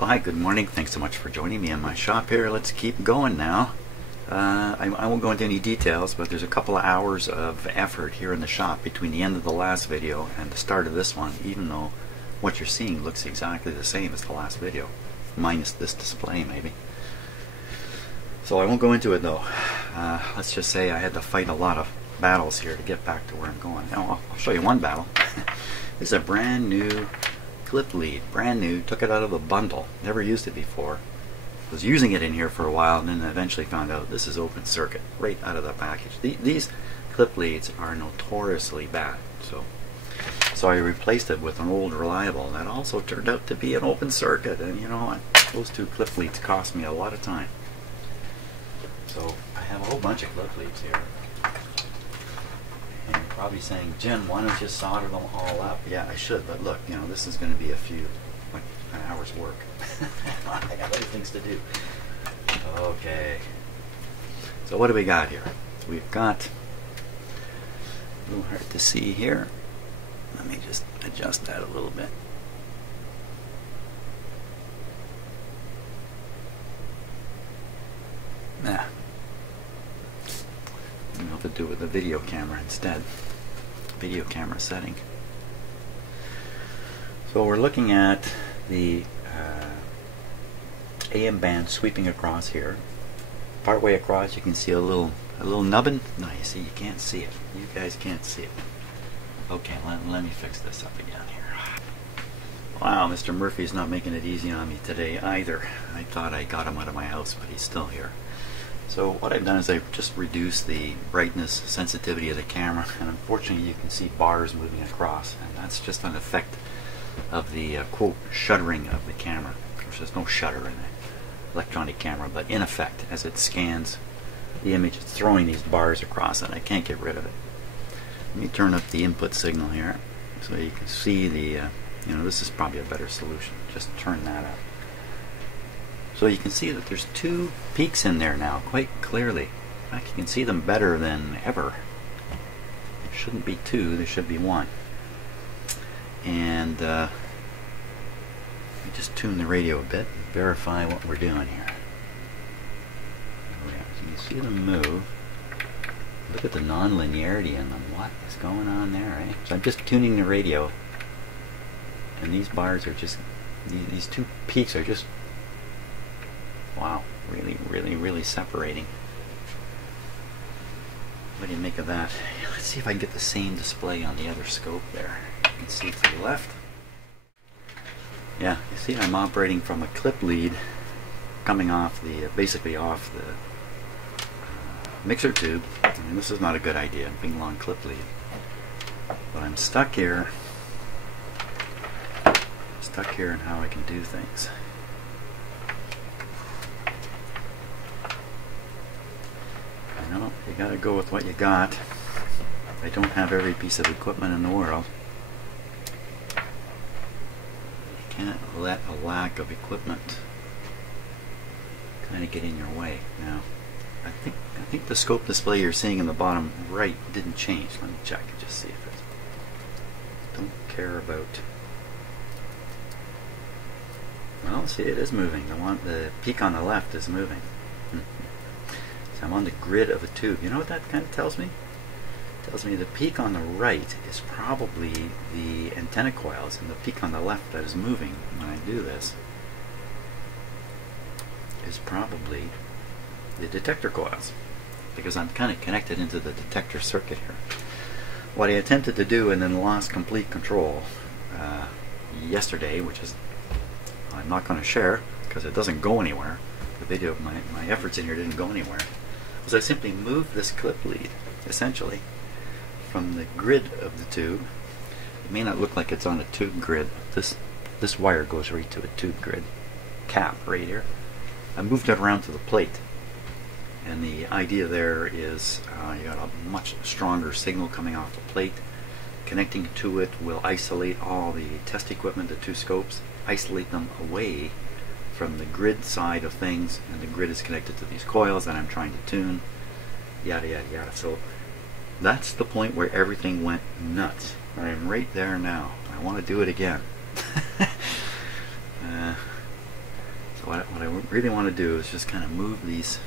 Well, hi, good morning. Thanks so much for joining me in my shop here. Let's keep going now. I won't go into any details, but there's a couple of hours of effort here in the shop between the end of the last video and the start of this one, even though what you're seeing looks exactly the same as the last video, minus this display maybe. So I won't go into it though. Let's just say I had to fight a lot of battles here to get back to where I'm going. Now, I'll show you one battle. This is a brand new clip lead, brand new, took it out of a bundle, never used it before. Was using it in here for a while and then eventually found out this is open circuit right out of the package. These clip leads are notoriously bad, so I replaced it with an old reliable that also turned out to be an open circuit, and you know what, those two clip leads cost me a lot of time. So I have a whole bunch of clip leads here. And you're probably saying, Jim, why don't you solder them all up? Yeah, I should, but look, you know, this is going to be like an hour's work. I got other things to do. Okay. So what do we got here? We've got, a little hard to see here. Let me just adjust that a little bit. Nah. I'm going to have to do it with the video camera instead. Video camera setting. So we're looking at the AM band sweeping across here. Part way across you can see a little nubbin. No, you see, you can't see it. You guys can't see it. Okay, let me fix this up again here. Wow, Mr. Murphy's not making it easy on me today either. I thought I got him out of my house, but he's still here. So what I've done is I've just reduced the brightness sensitivity of the camera, and unfortunately you can see bars moving across, and that's just an effect of the quote shuttering of the camera. Of course, there's no shutter in an electronic camera, but in effect, as it scans the image, it's throwing these bars across, and I can't get rid of it. Let me turn up the input signal here so you can see the you know, this is probably a better solution. Just turn that up. So you can see that there's two peaks in there now, quite clearly. In fact, you can see them better than ever. There shouldn't be two, there should be one. And let me just tune the radio a bit and verify what we're doing here. So you can see them move. Look at the non-linearity in them. What is going on there, eh? So I'm just tuning the radio, and these bars are just, these two peaks are just, wow, really separating. What do you make of that? Let's see if I can get the same display on the other scope there. You can see to the left. Yeah, you see I'm operating from a clip lead coming off the, basically off the mixer tube. I mean, this is not a good idea, being long clip lead. But I'm stuck here in how I can do things. You know, you gotta go with what you got. I don't have every piece of equipment in the world. You can't let a lack of equipment kind of get in your way. Now, I think the scope display you're seeing in the bottom right didn't change. Let me check and just see if it. Don't care about. Well, see, it is moving. The peak on the left is moving. So I'm on the grid of a tube. You know what that kind of tells me? It tells me the peak on the right is probably the antenna coils, and the peak on the left that is moving when I do this is probably the detector coils, because I'm kind of connected into the detector circuit here. What I attempted to do and then lost complete control yesterday, which is I'm not going to share because it doesn't go anywhere. The video, my efforts in here didn't go anywhere. Was I simply moved this clip lead essentially from the grid of the tube. It may not look like it's on a tube grid. This wire goes right to a tube grid cap right here. I moved it around to the plate, and the idea there is you got a much stronger signal coming off the plate. Connecting to it will isolate all the test equipment, the two scopes, isolate them away from the grid side of things, and the grid is connected to these coils that I'm trying to tune, yada yada yada. So that's the point where everything went nuts. I'm right there now. I want to do it again. really want to do is just kind of move these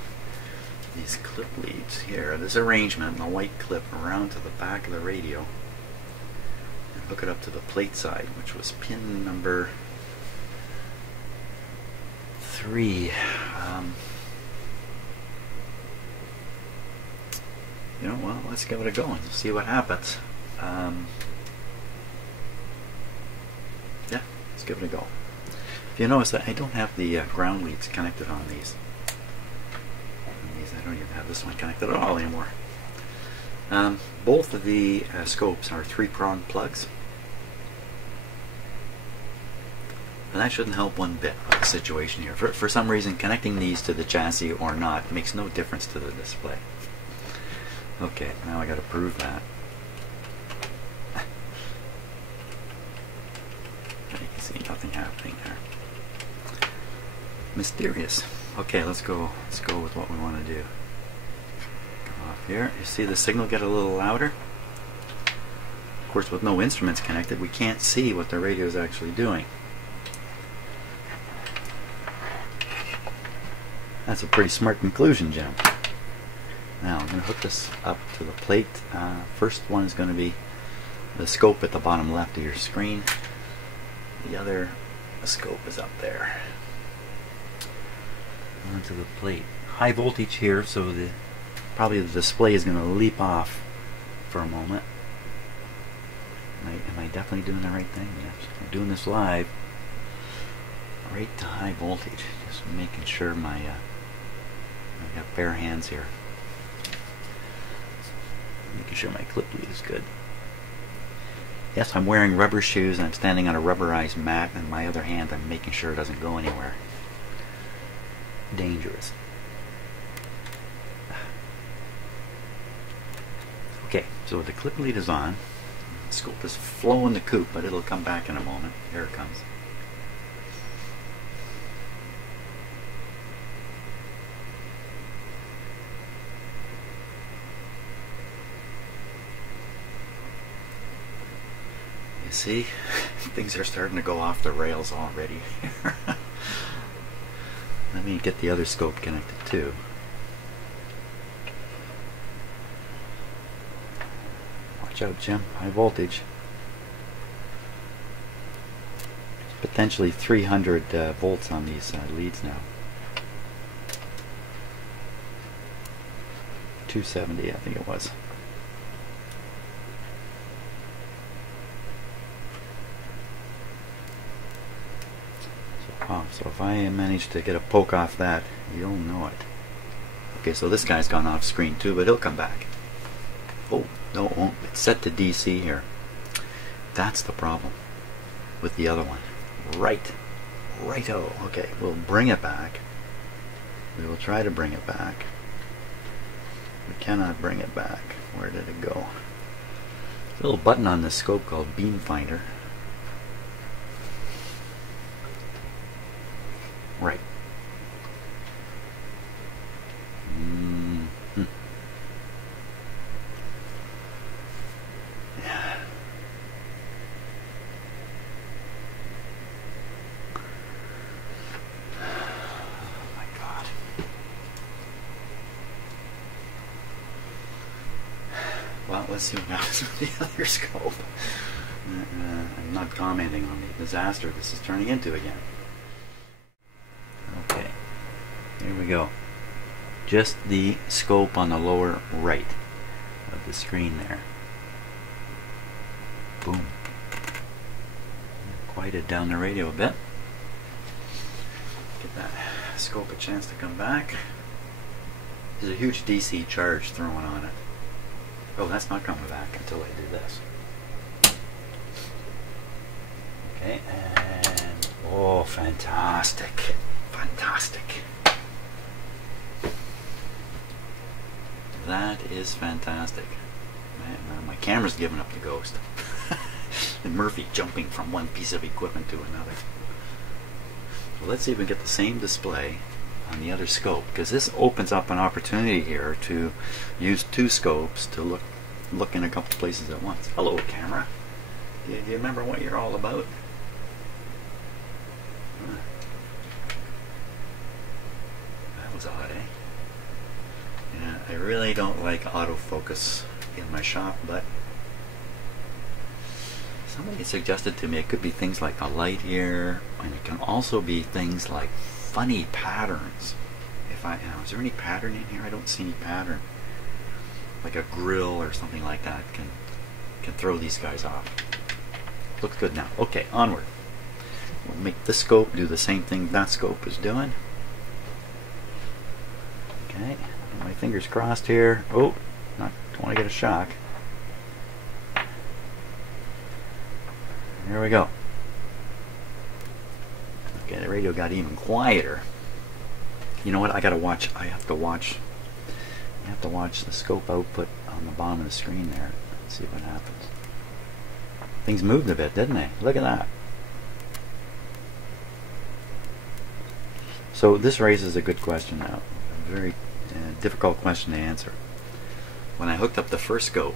clip leads here, this arrangement, and the white clip around to the back of the radio, and hook it up to the plate side, which was pin number 3. You know, well, let's give it a go and see what happens. Yeah, let's give it a go. If you notice that I don't have the ground leads connected on these. I don't even have this one connected at all anymore. Both of the scopes are 3-prong plugs. And that shouldn't help one bit with the situation here. For some reason, connecting these to the chassis or not makes no difference to the display. Okay, now I got to prove that. You can see nothing happening there. Mysterious. Okay, let's go with what we want to do. Come off here. You see the signal get a little louder? Of course, with no instruments connected, we can't see what the radio is actually doing. That's a pretty smart conclusion, Jim. Now I'm going to hook this up to the plate. First one is going to be the scope at the bottom left of your screen. The other scope is up there. Onto the plate. High voltage here, so probably the display is going to leap off for a moment. Am I definitely doing the right thing? Yes, I'm doing this live. Right to high voltage. Just making sure I've got bare hands here. Making sure my clip lead is good. Yes, I'm wearing rubber shoes and I'm standing on a rubberized mat, and my other hand I'm making sure it doesn't go anywhere. Dangerous. Okay, so the clip lead is on. The scope is flowing the coop, but it'll come back in a moment. Here it comes. You see, things are starting to go off the rails already. Let me get the other scope connected too. Watch out, Jim. High voltage. Potentially 300 volts on these leads now. 270, I think it was. So if I manage to get a poke off that, you'll know it. Okay, so this guy's gone off screen too, but he'll come back. Oh, no, it won't. It's set to DC here. That's the problem with the other one. Righto. Okay, we'll bring it back. We will try to bring it back. We cannot bring it back. Where did it go? There's a little button on this scope called Beam Finder. Right. Yeah. Oh my God. Well, let's see what happens with the other scope. I'm not commenting on the disaster this is turning into again. Okay, here we go. Just the scope on the lower right of the screen there. Boom. Quieted down the radio a bit. Get that scope a chance to come back. There's a huge DC charge thrown on it. Oh, that's not coming back until I do this. Okay, and oh, fantastic. Fantastic. That is fantastic. My camera's giving up the ghost. And Murphy jumping from one piece of equipment to another. Well, let's see if we can get the same display on the other scope, because this opens up an opportunity here to use two scopes to look in a couple places at once. Hello, camera. Do you remember what you're all about? That was odd, eh? Yeah, I really don't like autofocus in my shop, but somebody suggested to me it could be things like a light here, and it can also be things like funny patterns. Is there any pattern in here? I don't see any pattern. Like a grill or something like that can throw these guys off. Looks good now. Okay, onward. We'll make this scope do the same thing that scope is doing. Okay, my fingers crossed here. Oh, don't want to get a shock. Here we go. Okay, the radio got even quieter. You know what? I have to watch the scope output on the bottom of the screen there. Let's see what happens. Things moved a bit, didn't they? Look at that. So this raises a good question now. A very difficult question to answer. When I hooked up the first scope,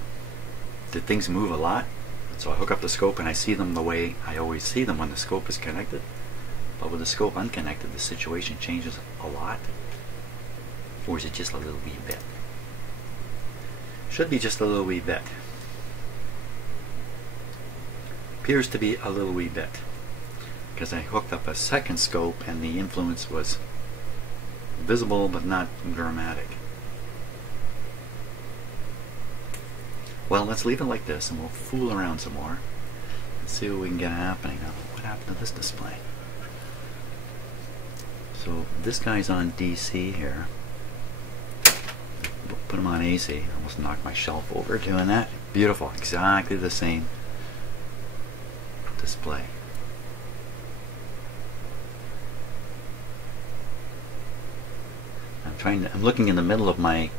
did things move a lot? So I hook up the scope and I see them the way I always see them when the scope is connected. But with the scope unconnected, the situation changes a lot. Or is it just a little wee bit? Should be just a little wee bit. Appears to be a little wee bit. Because I hooked up a second scope and the influence was visible but not dramatic. Well, let's leave it like this and we'll fool around some more. Let's see what we can get happening now. What happened to this display? So this guy's on DC here. We'll put him on AC. I almost knocked my shelf over doing that. Beautiful. Exactly the same display. I'm looking in the middle of my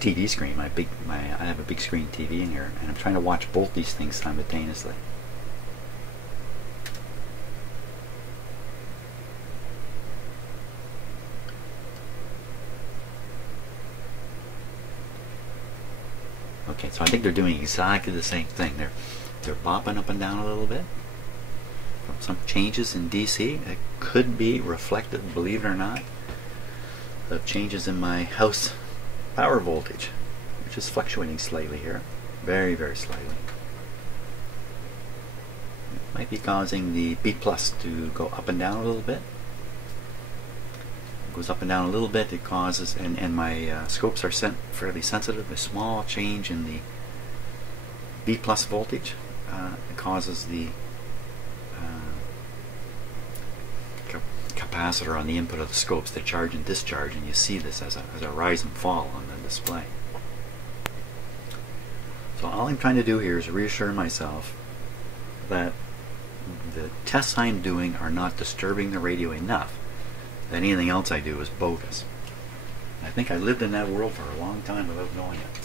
TV screen. I have a big screen TV in here, and I'm trying to watch both these things simultaneously. Okay, so I think they're doing exactly the same thing. They're bopping up and down a little bit. From some changes in DC, it could be reflected, believe it or not, of changes in my house power voltage, which is fluctuating slightly here, very, very slightly. It might be causing the B plus to go up and down a little bit. It goes up and down a little bit, it causes, and my scopes are fairly sensitive. A small change in the B plus voltage it causes the capacitor on the input of the scopes to charge and discharge, and you see this as a rise and fall on the display. So all I'm trying to do here is reassure myself that the tests I'm doing are not disturbing the radio enough that anything else I do is bogus. I think I lived in that world for a long time without knowing it.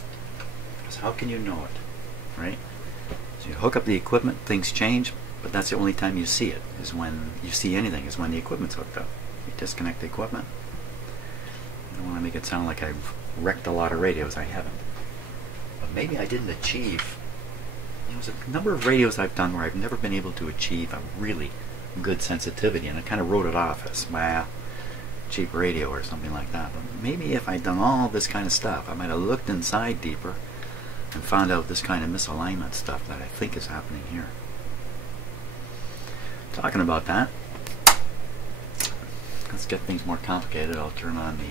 Because how can you know it, right? So you hook up the equipment, things change, but that's the only time you see it, is when you see anything, is when the equipment's hooked up. You disconnect the equipment. I don't want to make it sound like I've wrecked a lot of radios. I haven't. But maybe I didn't achieve. There's a number of radios I've done where I've never been able to achieve a really good sensitivity, and I kind of wrote it off as my cheap radio or something like that. But maybe if I'd done all this kind of stuff, I might have looked inside deeper and found out this kind of misalignment stuff that I think is happening here. Talking about that, let's get things more complicated. I'll turn on the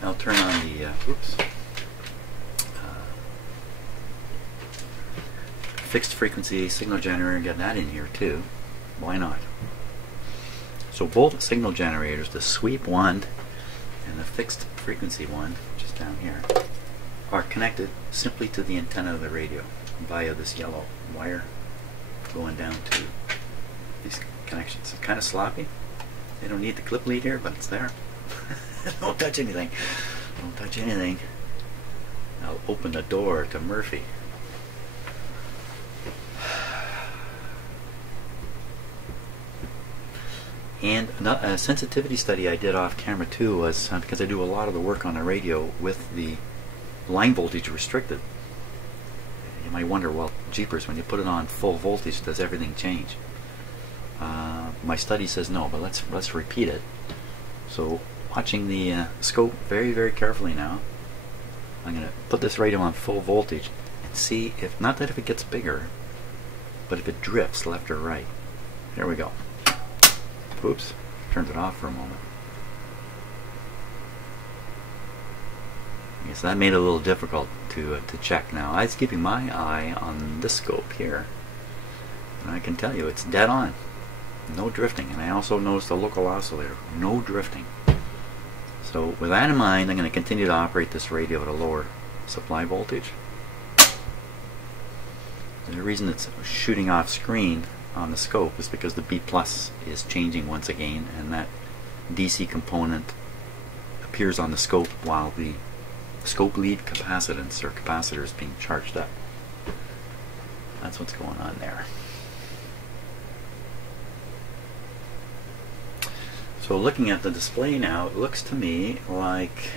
I'll turn on the fixed frequency signal generator and get that in here too. Why not? So both signal generators, the sweep one and the fixed frequency one, which is down here, are connected simply to the antenna of the radio via this yellow wire going down to these connections. It's kind of sloppy. They don't need the clip lead here, but it's there. Don't touch anything. Don't touch anything. I'll open the door to Murphy. And a sensitivity study I did off camera too was because I do a lot of the work on the radio with the line voltage restricted. You might wonder, well, jeepers, when you put it on full voltage, does everything change? My study says no, but let's repeat it. So watching the scope very, very carefully now. I'm going to put this radio on full voltage and see if, not that if it gets bigger, but if it drifts left or right. There we go. Oops, turned it off for a moment. I guess that made it a little difficult to check now. I was keeping my eye on this scope here, and I can tell you it's dead on. No drifting, and I also noticed the local oscillator. No drifting. So with that in mind, I'm going to continue to operate this radio at a lower supply voltage. The reason it's shooting off screen on the scope is because the B plus is changing once again, and that DC component appears on the scope while the scope lead capacitance or capacitor is being charged up. That's what's going on there. So looking at the display now, it looks to me like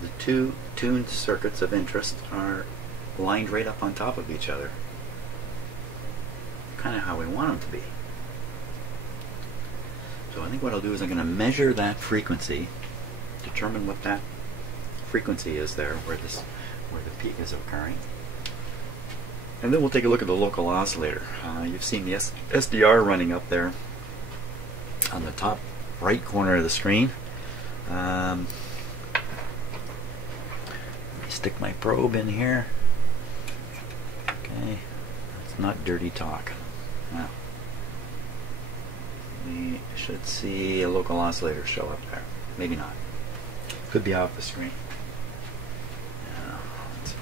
the two tuned circuits of interest are lined right up on top of each other. Kind of how we want them to be. So I think what I'll do is I'm going to measure that frequency, determine what that frequency is there, where the peak is occurring, and then we'll take a look at the local oscillator. You've seen the SDR running up there on the top right corner of the screen. Let me stick my probe in here. Okay, it's not dirty talk. Now, we should see a local oscillator show up there. Maybe not. Could be off the screen. Let's see.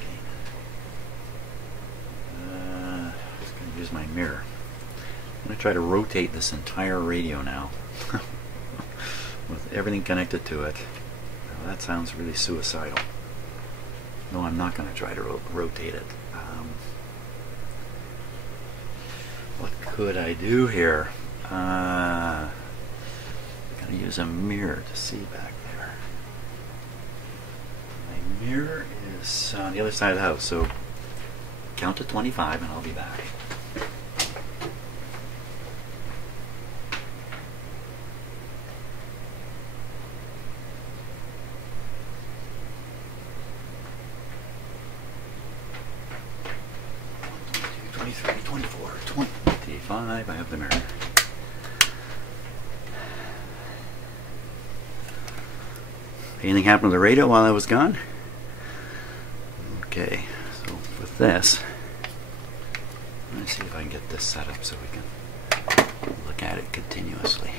Just going to use my mirror. I'm going to try to rotate this entire radio now with everything connected to it. Now, that sounds really suicidal. No, I'm not going to try to rotate it. What could I do here? I'm going to use a mirror to see back there. My mirror is on the other side of the house, so count to 25 and I'll be back. I have the mirror. Anything happened to the radio while I was gone? Okay, so with this, let me see if I can get this set up so we can look at it continuously.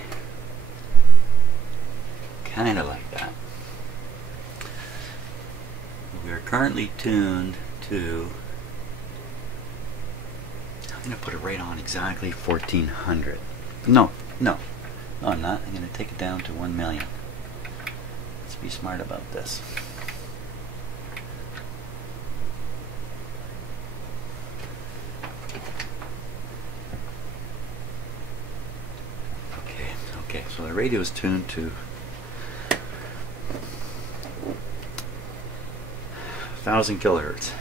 Kind of like that. We are currently tuned to, I'm going to put it right on exactly 1400. No, I'm not. I'm going to take it down to 1 million. Let's be smart about this. Okay, so the radio is tuned to 1000 kilohertz.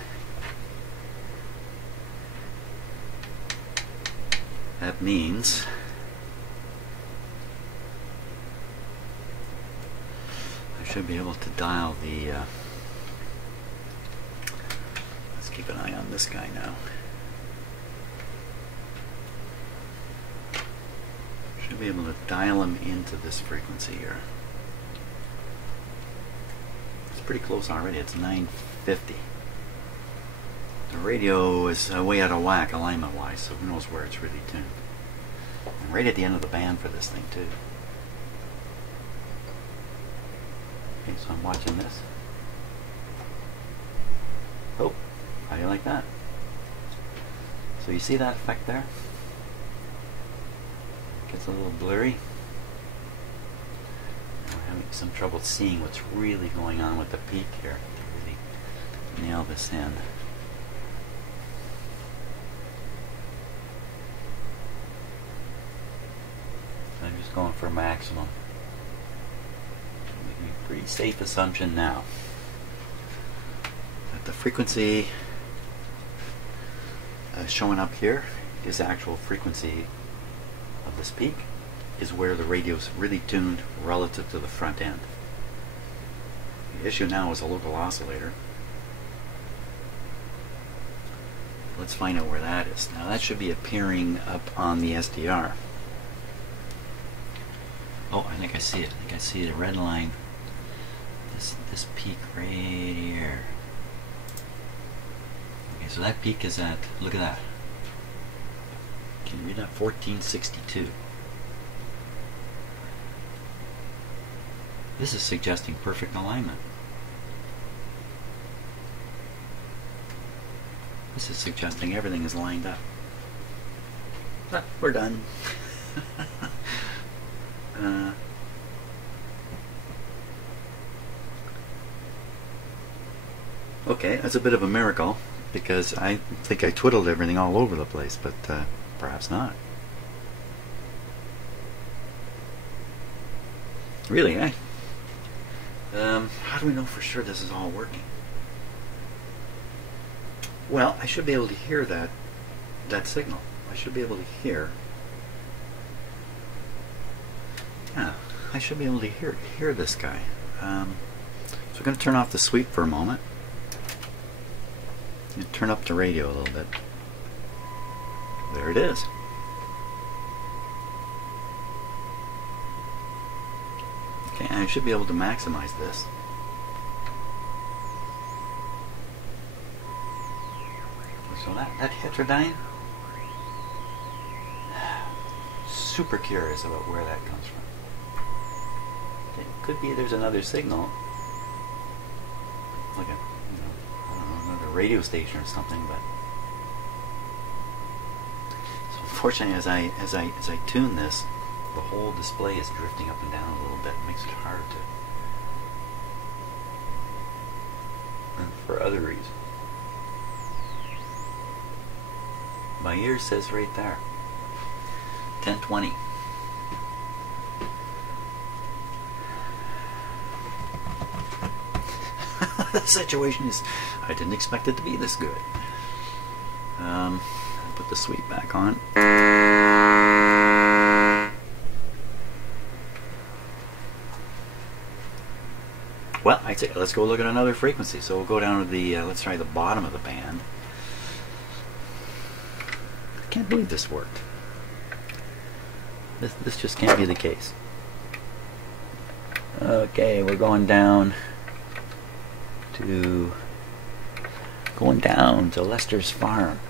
That means I should be able to dial the let's keep an eye on this guy now. Should be able to dial him into this frequency here. It's pretty close already. It's 950. The radio is way out of whack alignment wise, so who knows where it's really tuned. I'm right at the end of the band for this thing too. Okay, so I'm watching this. Oh, how do you like that? So you see that effect there? Gets a little blurry. I'm having some trouble seeing what's really going on with the peak here to really nail this in. I'm just going for maximum. Making a pretty safe assumption now that the frequency showing up here is the actual frequency of of this peak is where the radio's really tuned relative to the front end. The issue now is a local oscillator. Let's find out where that is. Now that should be appearing up on the SDR. Oh, I think I see it. I think I see the red line. This peak right here. Okay, so that peak is at, look at that. Can you read that? 1462. This is suggesting perfect alignment. This is suggesting everything is lined up. Ah, we're done. Okay, that's a bit of a miracle because I think I twiddled everything all over the place, but perhaps not. Really, eh? How do we know for sure this is all working? Well, I should be able to hear that signal. I should be able to hear. Yeah, I should be able to hear this guy. So I'm going to turn off the sweep for a moment. And turn up the radio a little bit. There it is. Okay, and I should be able to maximize this. So that heterodyne, super curious about where that comes from. It could be there's another signal, like a, I don't know, another radio station or something. But so unfortunately, as I tune this, the whole display is drifting up and down a little bit. It makes it hard to, for other reasons. My ear says right there, 1020. The situation is, I didn't expect it to be this good. Put the sweep back on. Well, I'd say let's go look at another frequency. So we'll go down to the, let's try the bottom of the band. I can't believe this worked. This just can't be the case. Okay, we're going down to Lester's farm.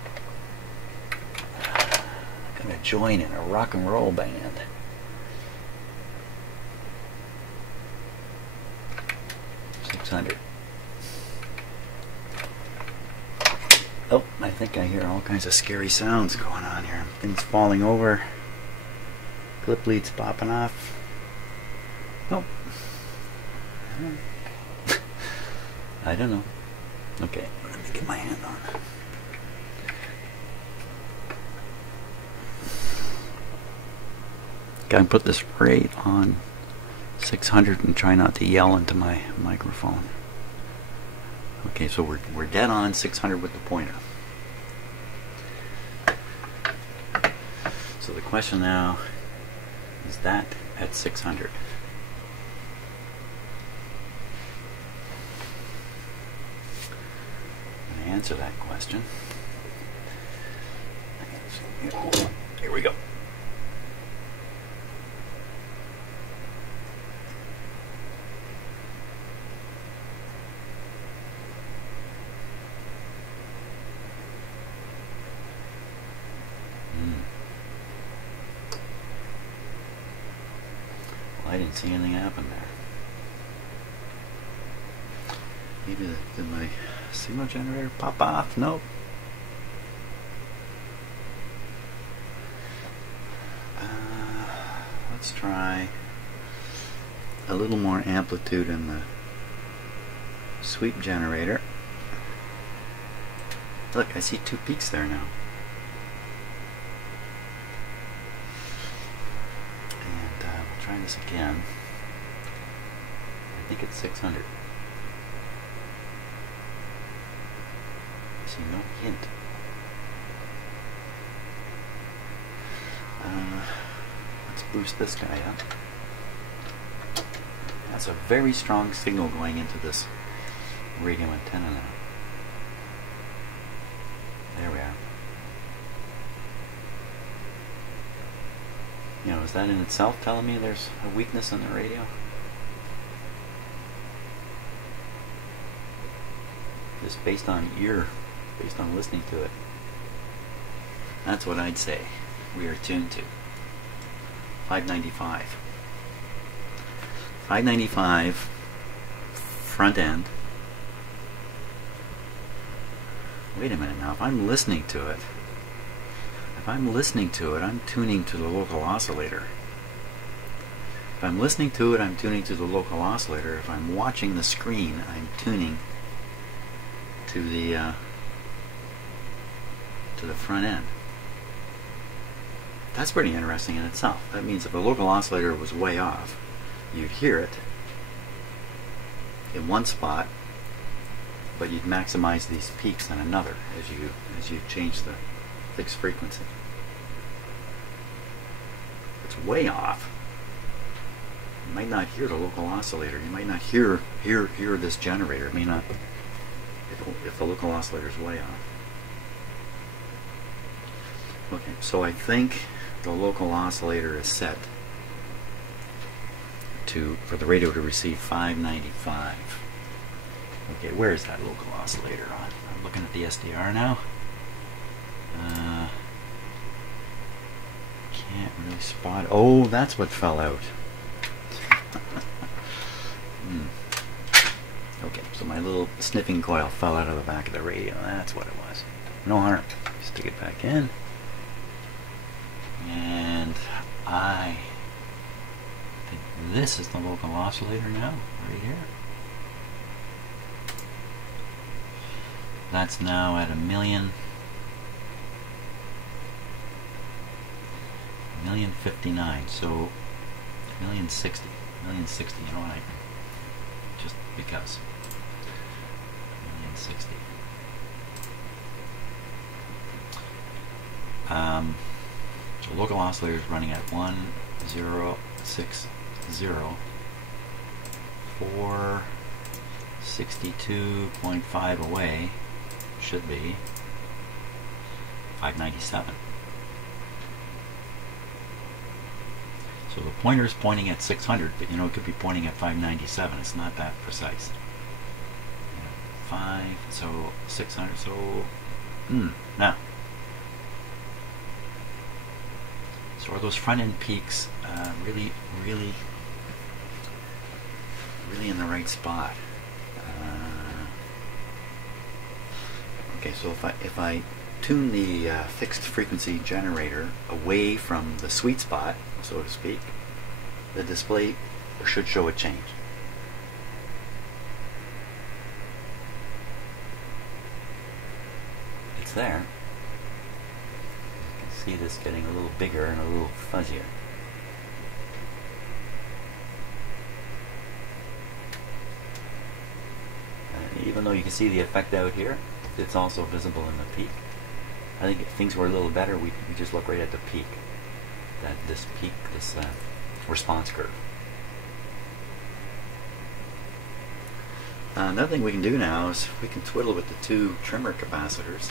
Gonna join in a rock and roll band. Oh, I think I hear all kinds of scary sounds going on here. Things falling over. Clip leads popping off. Oh. I don't know. Okay, let me get my hand on it. Gotta put this right on 600 and try not to yell into my microphone. Okay, so we're dead on 600 with the pointer. So the question now is that at 600. I'm going to answer that question. Here we go. I didn't see anything happen there. Maybe did my signal generator pop off? Nope. Let's try a little more amplitude in the sweep generator. Look, I see two peaks there now. Try this again. I think it's 600. I see no hint. boost this guy up. That's a very strong signal going into this radio antenna now. There we are. You know, is that in itself telling me there's a weakness in the radio? Just based on ear, based on listening to it. That's what I'd say we are tuned to. 595. 595 front end. Wait a minute now, if I'm listening to it, I'm tuning to the local oscillator. If I'm listening to it, I'm tuning to the local oscillator. If I'm watching the screen, I'm tuning to the front end. That's pretty interesting in itself. That means if a local oscillator was way off, you'd hear it in one spot, but you'd maximize these peaks in another as you change the fixed frequency. If it's way off, you might not hear the local oscillator. You might not hear this generator. It may not, if the local oscillator is way off. Okay, so I think the local oscillator is set for the radio to receive 595. Okay, where is that local oscillator on? I'm looking at the SDR now. Can't really spot. Oh, that's what fell out. Okay, so my little sniffing coil fell out of the back of the radio. That's what it was. No harm. Stick it back in. And I think this is the local oscillator now, right here. That's now at 1,059,000, so 1,060,000, you know what, just because. 1,060,000. So local oscillator is running at 1060, 462.5 away, should be 597. So the pointer is pointing at 600, but you know it could be pointing at 597. It's not that precise. 5, so 600, so now. So are those front end peaks really in the right spot? Okay, so if I tune the fixed frequency generator away from the sweet spot, so to speak, the display should show a change. It's there. See this getting a little bigger and a little fuzzier. Even though you can see the effect out here, it's also visible in the peak. I think if things were a little better, we just look right at the peak. This response curve. Another thing we can do now is we can twiddle with the two trimmer capacitors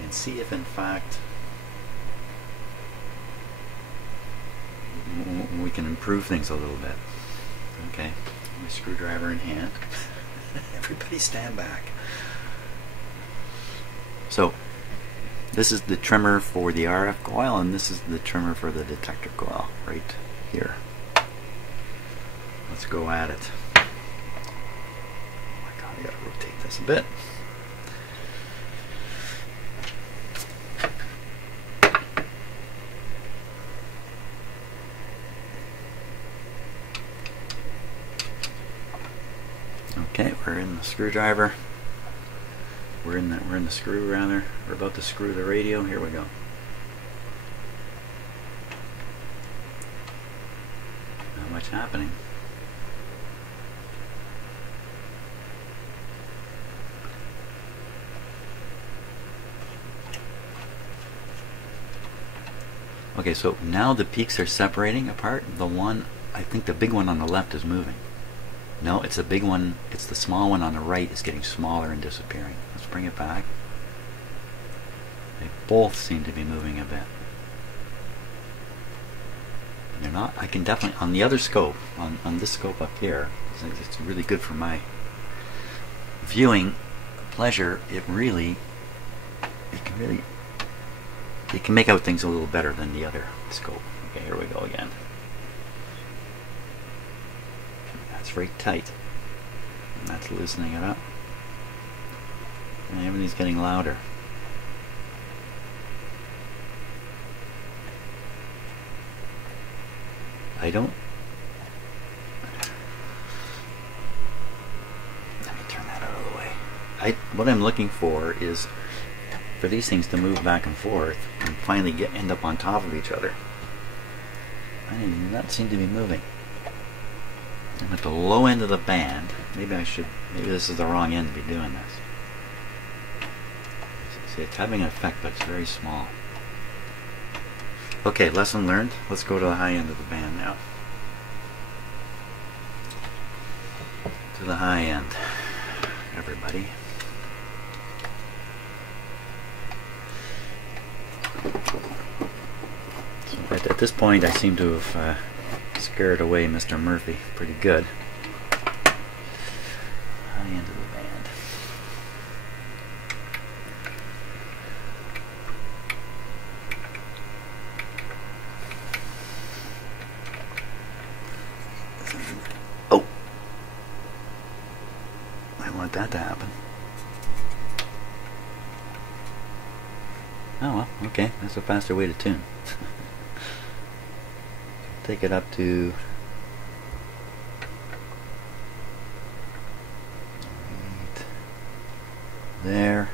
and see if in fact we can improve things a little bit. Okay, my screwdriver in hand. Everybody stand back. So this is the trimmer for the RF coil, and this is the trimmer for the detector coil right here. Let's go at it. Oh my god, I gotta rotate this a bit. Okay, we're in the screwdriver. We're in the screw rather. We're about to screw the radio. Here we go. Not much happening. Okay, so now the peaks are separating apart. The one, I think the big one on the left is moving. No, it's the big one, it's the small one on the right is getting smaller and disappearing. Let's bring it back. They both seem to be moving a bit. They're not, I can definitely, on the other scope, on this scope up here, it's really good for my viewing pleasure. It can make out things a little better than the other scope. Okay, here we go again. That's very tight. And that's loosening it up. And everything's getting louder. Let me turn that out of the way. What I'm looking for is for these things to move back and forth and finally end up on top of each other. I do not seem to be moving. I'm at the low end of the band. Maybe this is the wrong end to be doing this. See, it's having an effect, but it's very small. Okay, lesson learned. Let's go to the high end of the band now. To the high end, everybody. So at this point, I seem to have scared away Mr. Murphy pretty good. High end of the band. Oh! I want that to happen. Oh well, okay, that's a faster way to tune. Take it up to right there.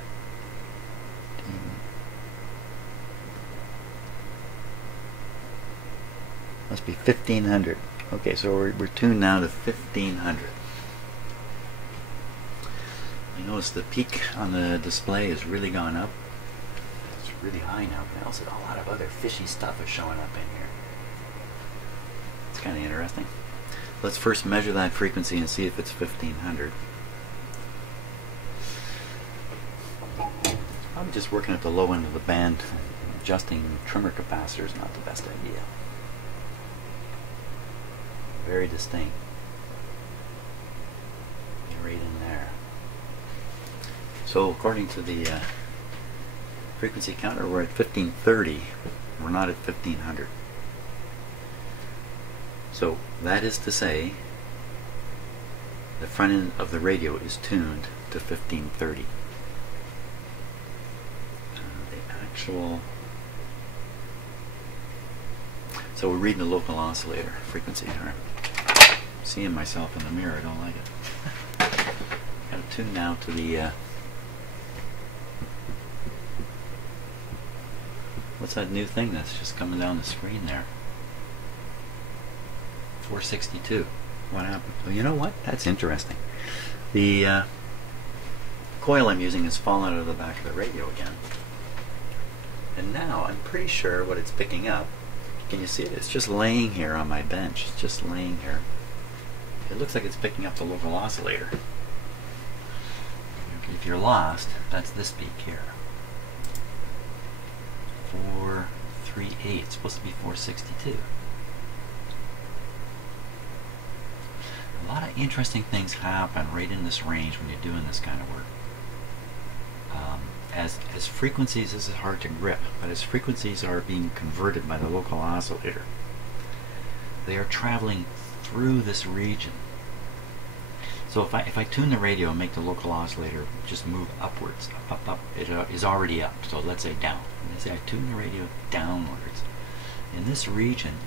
Must be 1500. Okay, so we're tuned now to 1500. You notice the peak on the display has really gone up. It's really high now, but also a lot of other fishy stuff is showing up in here. It's kind of interesting. Let's first measure that frequency and see if it's 1500. Probably just working at the low end of the band. Adjusting trimmer capacitor is not the best idea. Very distinct. Right in there. So according to the frequency counter, we're at 1530. We're not at 1500. So that is to say, the front end of the radio is tuned to 1530. The actual... So we're reading the local oscillator frequency. I'm seeing myself in the mirror, I don't like it. Got to tune now to the... what's that new thing that's just coming down the screen there? 462. What happened? Well, you know what? That's interesting. The coil I'm using has fallen out of the back of the radio again. And now I'm pretty sure what it's picking up, can you see it? It's just laying here on my bench. It's just laying here. It looks like it's picking up the local oscillator. If you're lost, that's this peak here. 438. It's supposed to be 462. A lot of interesting things happen right in this range when you're doing this kind of work. As frequencies, this is hard to grip, but as frequencies are being converted by the local oscillator, they are traveling through this region. So if I tune the radio and make the local oscillator just move upwards, up, it is already up. So let's say down. Let's say I tune the radio downwards. In this region,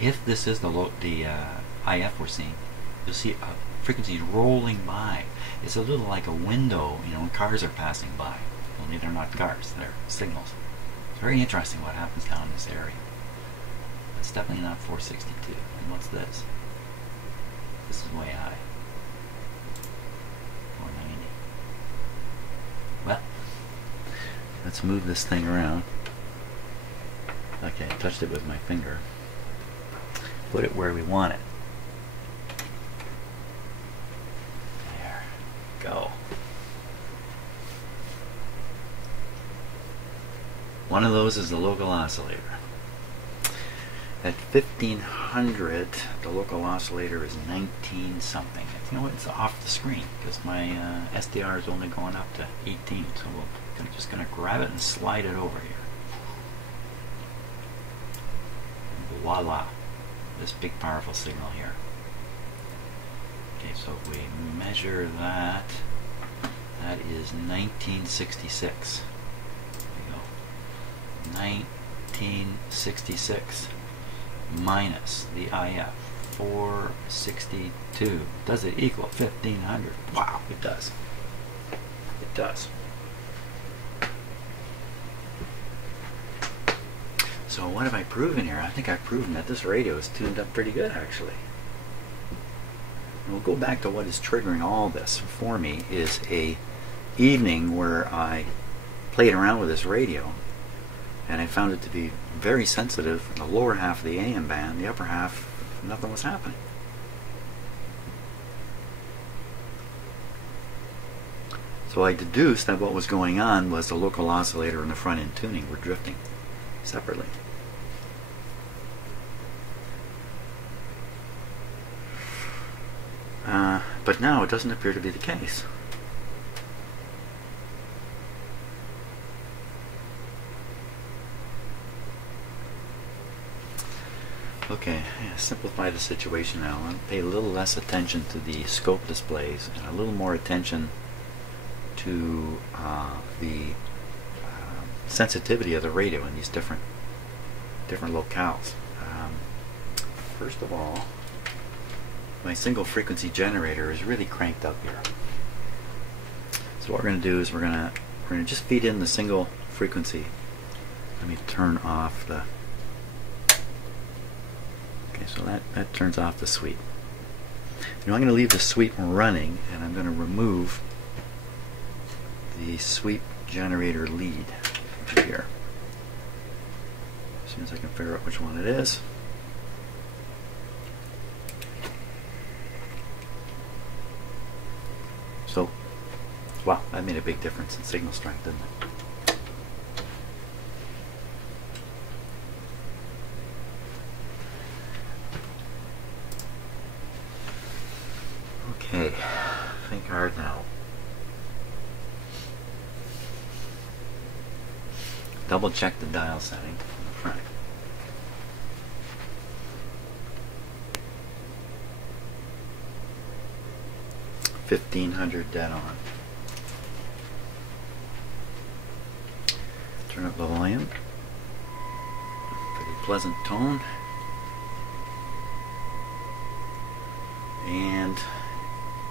if this is the IF we're seeing, you'll see frequencies rolling by. It's a little like a window, you know, when cars are passing by. Only they're not cars, they're signals. It's very interesting what happens down in this area. It's definitely not 462. And what's this? This is way high. 490. Well, let's move this thing around. Okay, I touched it with my finger. Put it where we want it. There. Go. One of those is the local oscillator. At 1500, the local oscillator is 19 something. You know what? It's off the screen because my SDR is only going up to 18. So I'm just going to grab it and slide it over here. Voila! This big powerful signal here. Okay, so if we measure that, that is 1966. There you go. 1966 minus the IF 462. Does it equal 1500? Wow, it does. It does. So what have I proven here? I think I've proven that this radio is tuned up pretty good, actually. And we'll go back to what is triggering all this for me is a evening where I played around with this radio, and I found it to be very sensitive in the lower half of the AM band. The upper half, nothing was happening. So I deduced that what was going on was the local oscillator and the front end tuning were drifting separately. But now it doesn't appear to be the case. Okay, simplify the situation now. I'll pay a little less attention to the scope displays and a little more attention to the sensitivity of the radio in these different locales. First of all, my single frequency generator is really cranked up here. So what we're going to do is we're going to just feed in the single frequency. Let me turn off the. Okay, so that turns off the sweep. Now I'm going to leave the sweep running, and I'm going to remove the sweep generator lead here. As soon as I can figure out which one it is. So, wow, that made a big difference in signal strength, didn't it? Okay, think hard now. Double check the dial setting on the front. $1,500 dead on. Turn up the volume. Pretty pleasant tone. And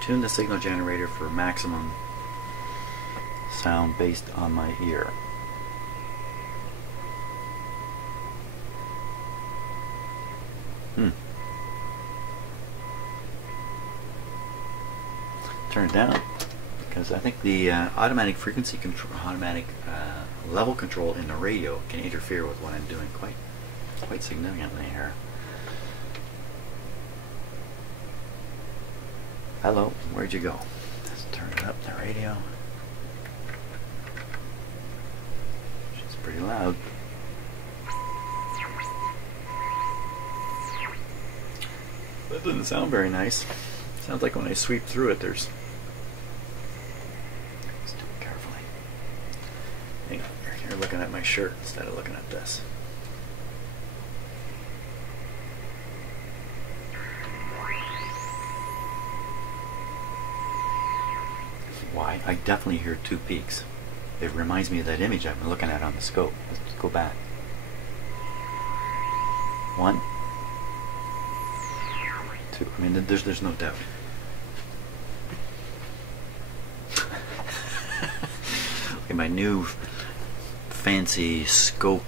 tune the signal generator for maximum sound based on my ear. Turn it down because I think the automatic frequency control, automatic level control in the radio can interfere with what I'm doing quite significantly here. Hello, where'd you go? Let's turn it up, the radio. She's pretty loud. That doesn't sound very nice. Sounds like when I sweep through it, there's. Let's do it carefully. Hang on, you're looking at my shirt instead of looking at this. Why? I definitely hear two peaks. It reminds me of that image I've been looking at on the scope. Let's go back. One. Two. I mean, there's no doubt. Okay, my new fancy scope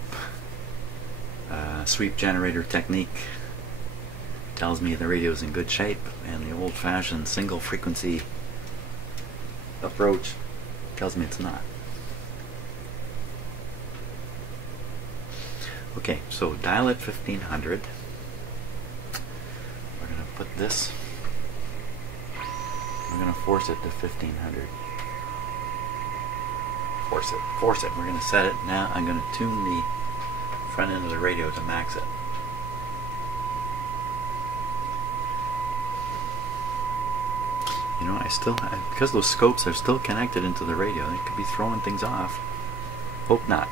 sweep generator technique tells me the radio is in good shape, and the old-fashioned single frequency approach tells me it's not. Okay, so dial at 1500. We're going to put this, we're going to force it to 1500. Force it. We're going to set it. Now I'm going to tune the front end of the radio to max it. You know, because those scopes are still connected into the radio, they could be throwing things off. Hope not.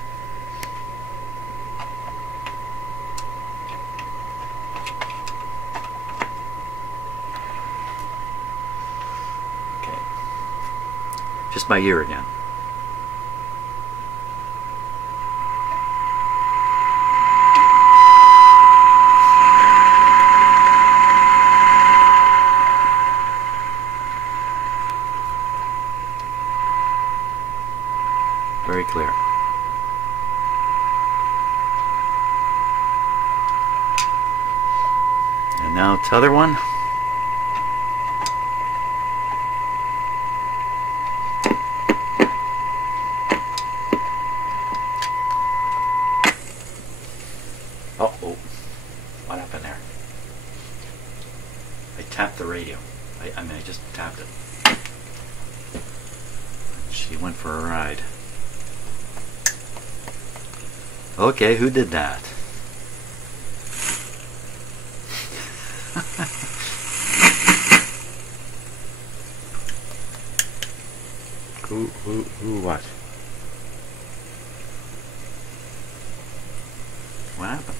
Okay. Just by ear again. Very clear. And now t'other one. Uh-oh. What happened there? I tapped the radio. I mean, I just tapped it. She went for a ride. Okay, who did that? Who what? What happened?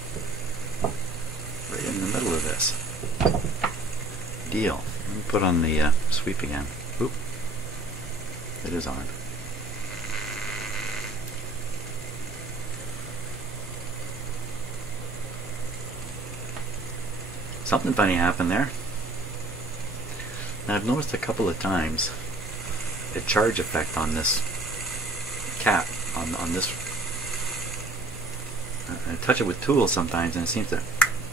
Right in the middle of this. Deal. Let me put on the sweep again. Oop. It is on. Something funny happened there. Now I've noticed a couple of times a charge effect on this cap, on this. I touch it with tools sometimes and it seems to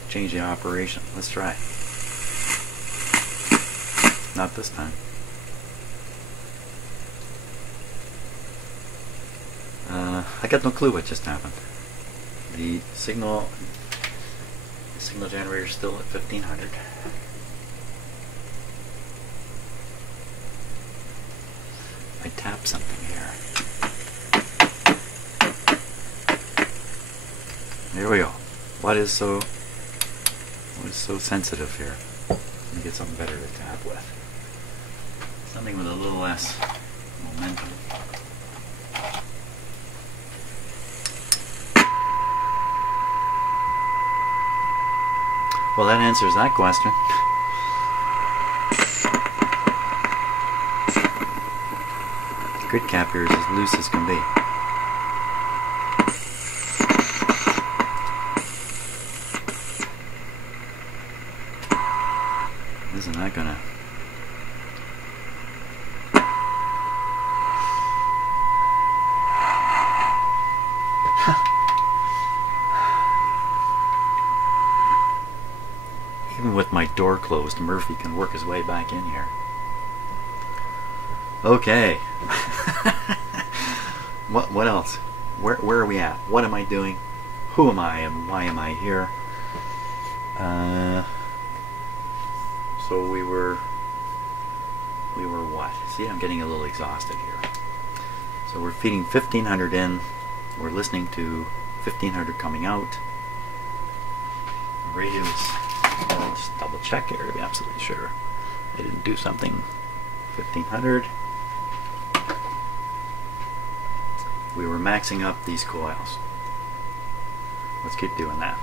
change the operation. Let's try. Not this time. I got no clue what just happened. The signal generator is still at 1500. I tap something here. There we go. What is so sensitive here? Let me get something better to tap with. Something with a little less momentum. Well, that answers that question. Grid cap here is as loose as can be. Isn't that gonna... Even with my door closed, Murphy can work his way back in here. Okay. What else? Where are we at? What am I doing? Who am I and why am I here? So we were what? See, I'm getting a little exhausted here. So we're feeding 1500 in. We're listening to 1500 coming out. The radio's... Just double check here to be absolutely sure I didn't do something. 1500. We were maxing up these coils. Let's keep doing that.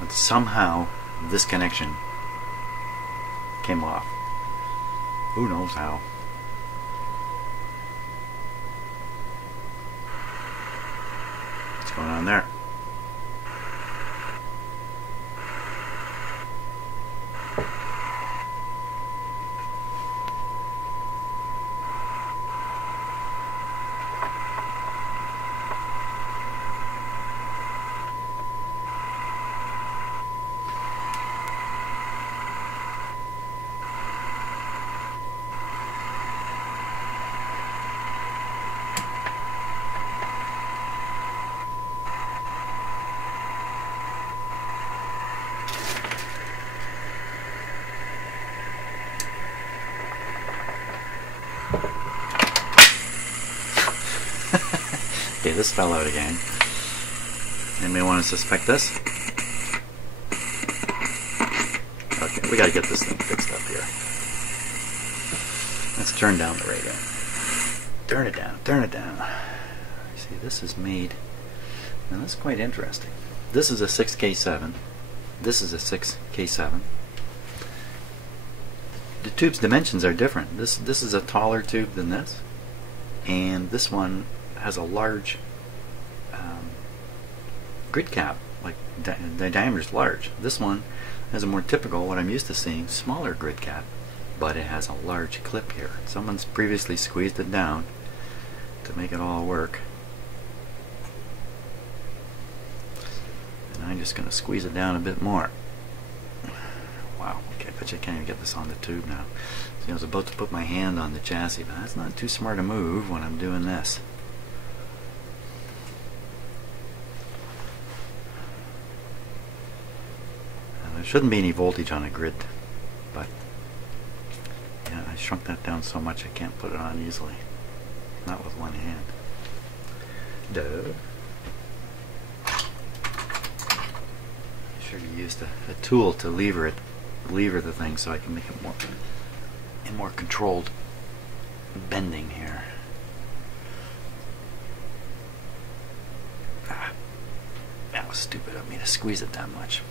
But somehow this connection came off. Who knows how? What's going on there? Okay, this fell out again. Anybody want to suspect this? Okay, we gotta get this thing fixed up here. Let's turn down the radio. Turn it down, turn it down. See, this is made. Now that's quite interesting. This is a 6K7. This is a 6K7. The tube's dimensions are different. This is a taller tube than this, and this one has a large grid cap. Like the diameter is large. This one has a more typical, what I'm used to seeing, smaller grid cap, but it has a large clip here. Someone's previously squeezed it down to make it all work. And I'm just going to squeeze it down a bit more. Wow, okay, but you can't even get this on the tube now. See, I was about to put my hand on the chassis, but that's not too smart a move when I'm doing this. And there shouldn't be any voltage on a grid, but yeah, I shrunk that down so much I can't put it on easily. Not with one hand. Duh. Should have used a tool to lever the thing so I can make it more controlled bending here. Ah, that was stupid of me to squeeze it that much.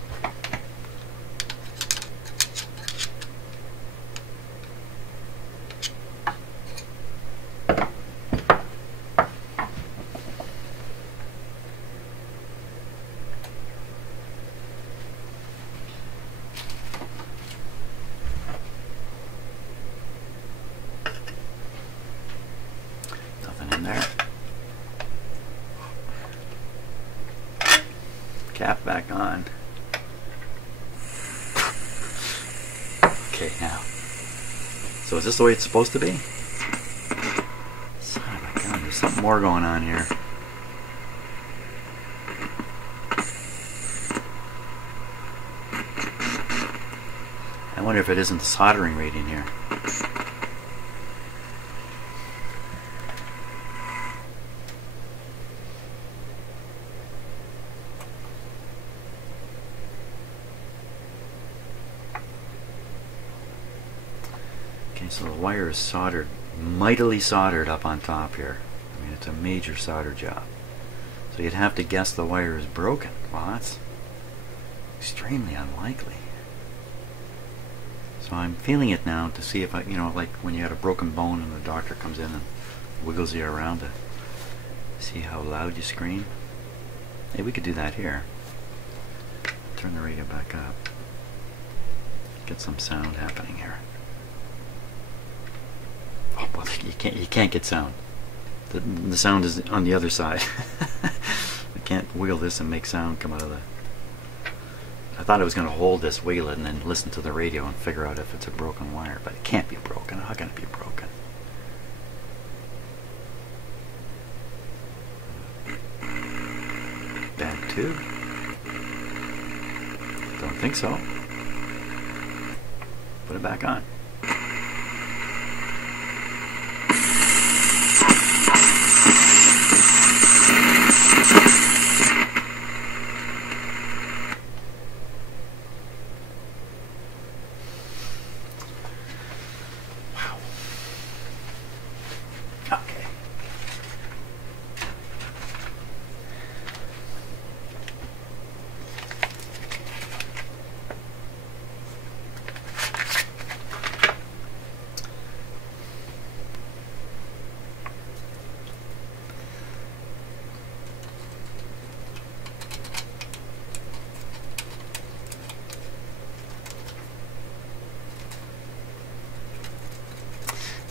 There. Cap back on. Okay, now. So is this the way it's supposed to be? Son of a gun, there's something more going on here. I wonder if it isn't the soldering rate in here. Okay, so the wire is soldered, mightily soldered up on top here. I mean, it's a major solder job. So you'd have to guess the wire is broken. Well, that's extremely unlikely. So I'm feeling it now to see if I, like when you had a broken bone and the doctor comes in and wiggles you around to see how loud you scream. Hey, we could do that here. Turn the radio back up. Get some sound happening here. Oh, well, you can't get sound. The sound is on the other side. We can't wiggle this and make sound come out of the... I thought I was going to hold this, wiggle it, and then listen to the radio and figure out if it's a broken wire, but it can't be broken. How can it be broken? Bad tube? Don't think so. Put it back on.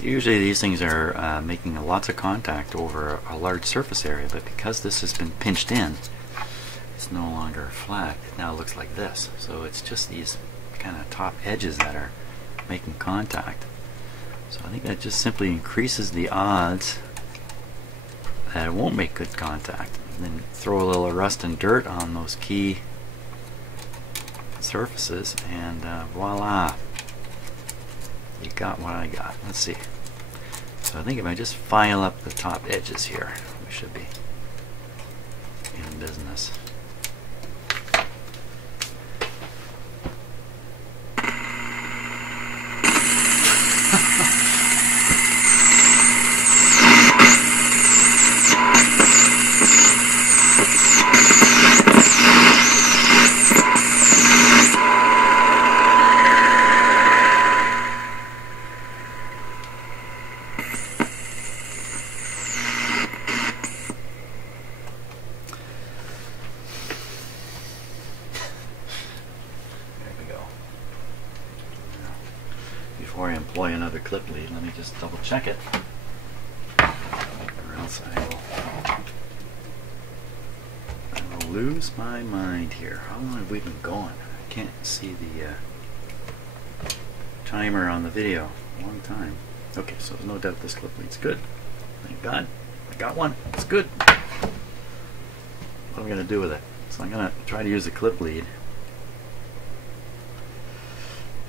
Usually these things are making lots of contact over a large surface area, but because this has been pinched in, it's no longer flat. It now looks like this. So it's just these kind of top edges that are making contact. So I think that just simply increases the odds that it won't make good contact. And then throw a little rust and dirt on those key surfaces, and voila, you got what I got. Let's see. So I think if I just file up the top edges here, we should be before I employ another clip lead. Let me just double check it, or else I will lose my mind here. How long have we been going? I can't see the timer on the video. A long time. Okay, so there's no doubt this clip lead's good. Thank God. I got one. It's good. What am I going to do with it? So I'm going to try to use the clip lead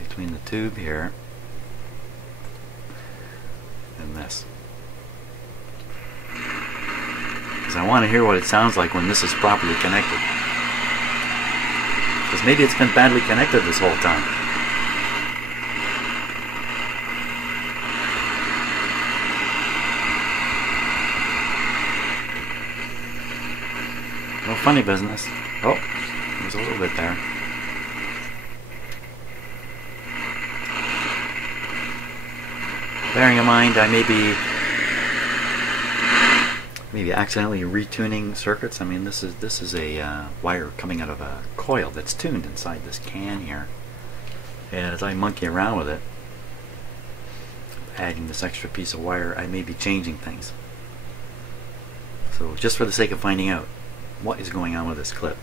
between the tube here and this, because I want to hear what it sounds like when this is properly connected, because maybe it's been badly connected this whole time. No funny business. Oh, there's a little bit there. Bearing in mind I may be accidentally retuning circuits. I mean, this is a wire coming out of a coil that's tuned inside this can here, and as I monkey around with it, adding this extra piece of wire, I may be changing things. So just for the sake of finding out what is going on with this clip.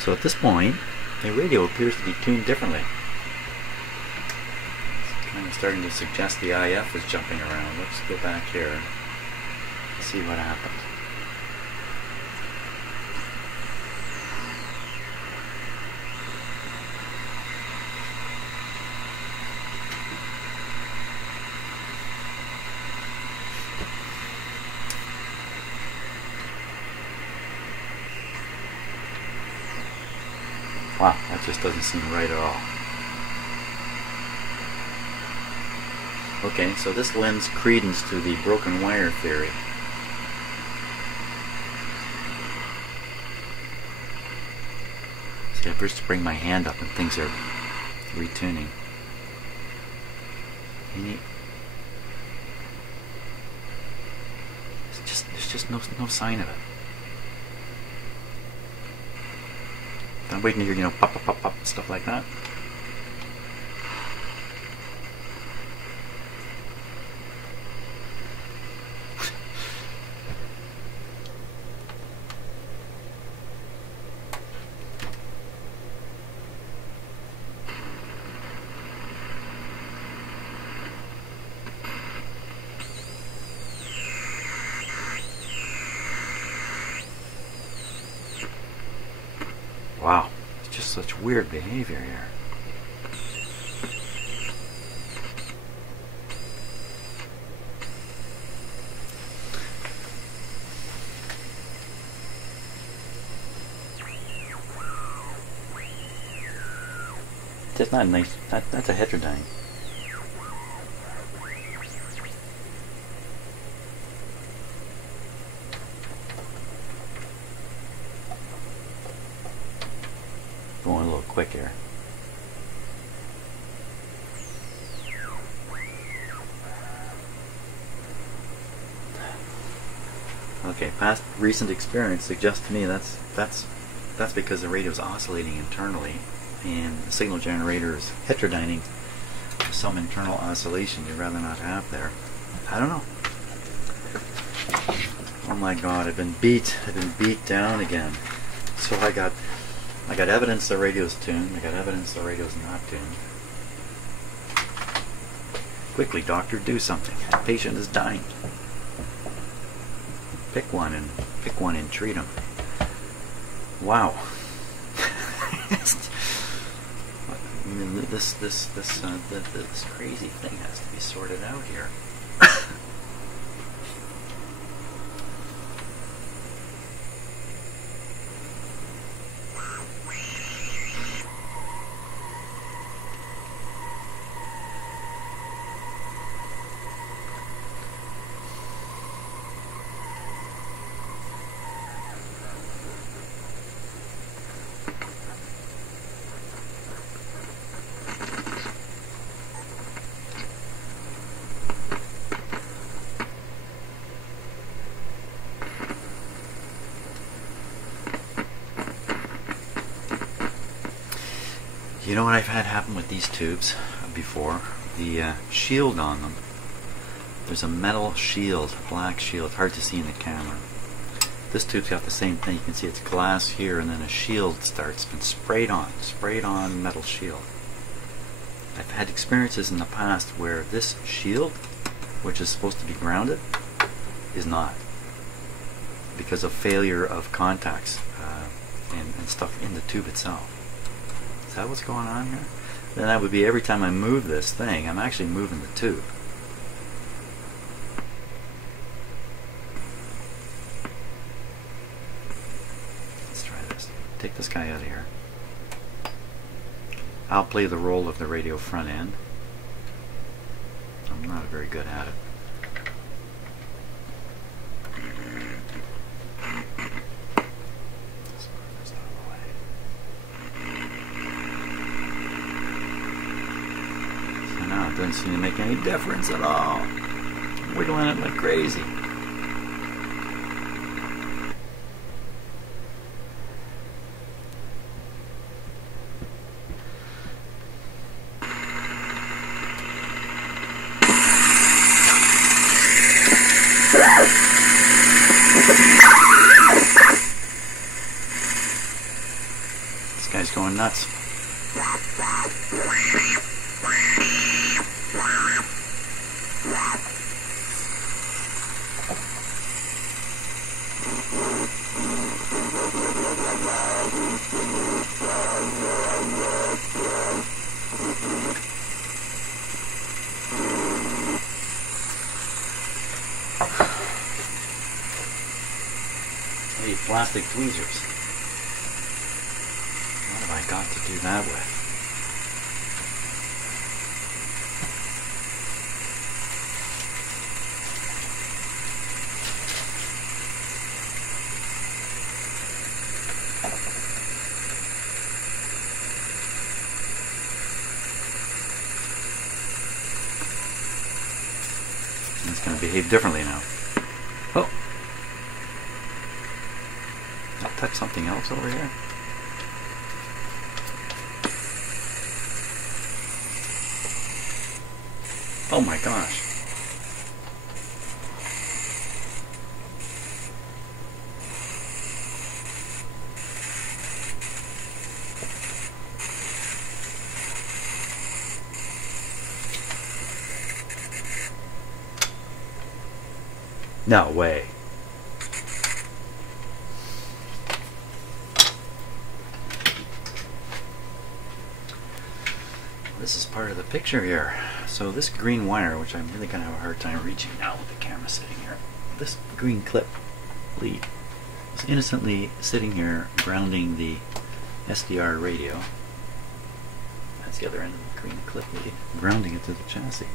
So at this point, the radio appears to be tuned differently. I'm starting to suggest the IF is jumping around. Let's go back here and see what happens. Wow, that just doesn't seem right at all. Okay, so this lends credence to the broken wire theory. See, I first bring my hand up and things are retuning. There's just no sign of it. I'm waiting to hear, you know, pop, pop, pop, pop, stuff like that. Wow, it's just such weird behavior here. Just not nice. That's a heterodyne. Going a little quick here. Okay, past recent experience suggests to me that's because the radio is oscillating internally, and the signal generator is heterodyning some internal oscillation you'd rather not have there. I don't know. Oh my God, I've been beat down again. So I got evidence the radio's tuned. I got evidence the radio's not tuned. Quickly, doctor, do something. The patient is dying. Pick one and treat him. Wow. This crazy thing has to be sorted out here. You know what I've had happen with these tubes? before, the shield on them. There's a metal shield, black shield, hard to see in the camera. This tube's got the same thing. You can see it's glass here, and then a shield starts, been sprayed on metal shield. I've had experiences in the past where this shield, which is supposed to be grounded, is not, because of failure of contacts and stuff in the tube itself. Is that what's going on here? Then that would be every time I move this thing, I'm actually moving the tube. Let's try this. Take this guy out of here. I'll play the role of the radio front end. I'm not very good at it. So now it doesn't seem to make any difference at all. I'm wiggling it like crazy. This guy's going nuts. Hey, plastic tweezers. What have I got to do that with? It's going to behave differently now. Oh! I'll touch something else over here. Oh my gosh. No way. This is part of the picture here. So this green wire, which I'm really going to have a hard time reaching now with the camera sitting here, this green clip lead is innocently sitting here grounding the SDR radio. That's the other end of the green clip lead, grounding it to the chassis.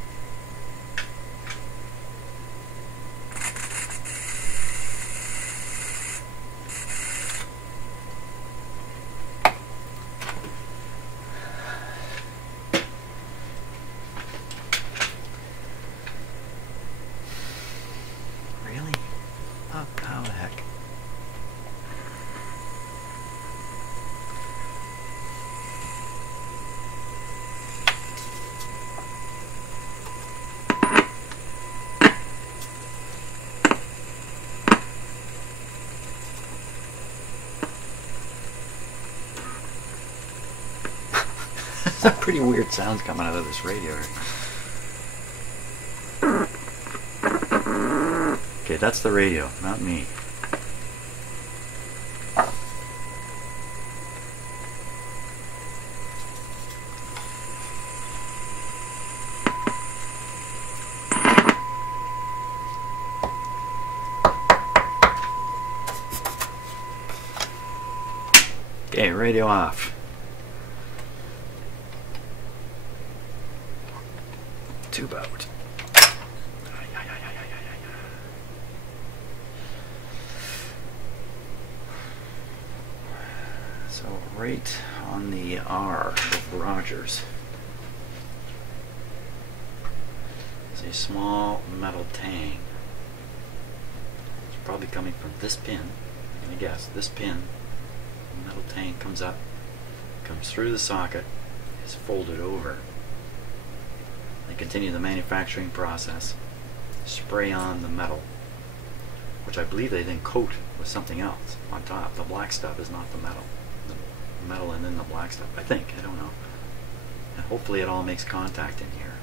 How the heck? Some pretty weird sounds coming out of this radio. Okay, that's the radio, not me. Okay, radio off. Tube out. So right on the R of Rogers is a small metal tang. It's probably coming from this pin. I'm going to guess this pin. The metal tang comes up, comes through the socket, is folded over, continue the manufacturing process, spray on the metal, which I believe they then coat with something else on top. The black stuff is not the metal. The metal and then the black stuff, I think. I don't know. And hopefully it all makes contact in here.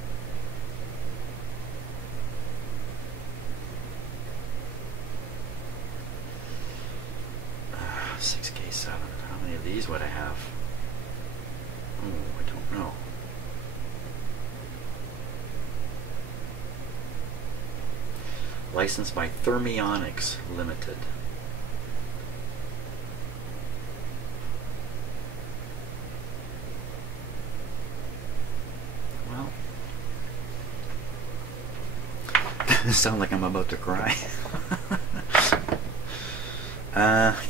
6K7. How many of these would I have? Oh, I don't know. Licensed by Thermionics Limited. Well, sound like I'm about to cry.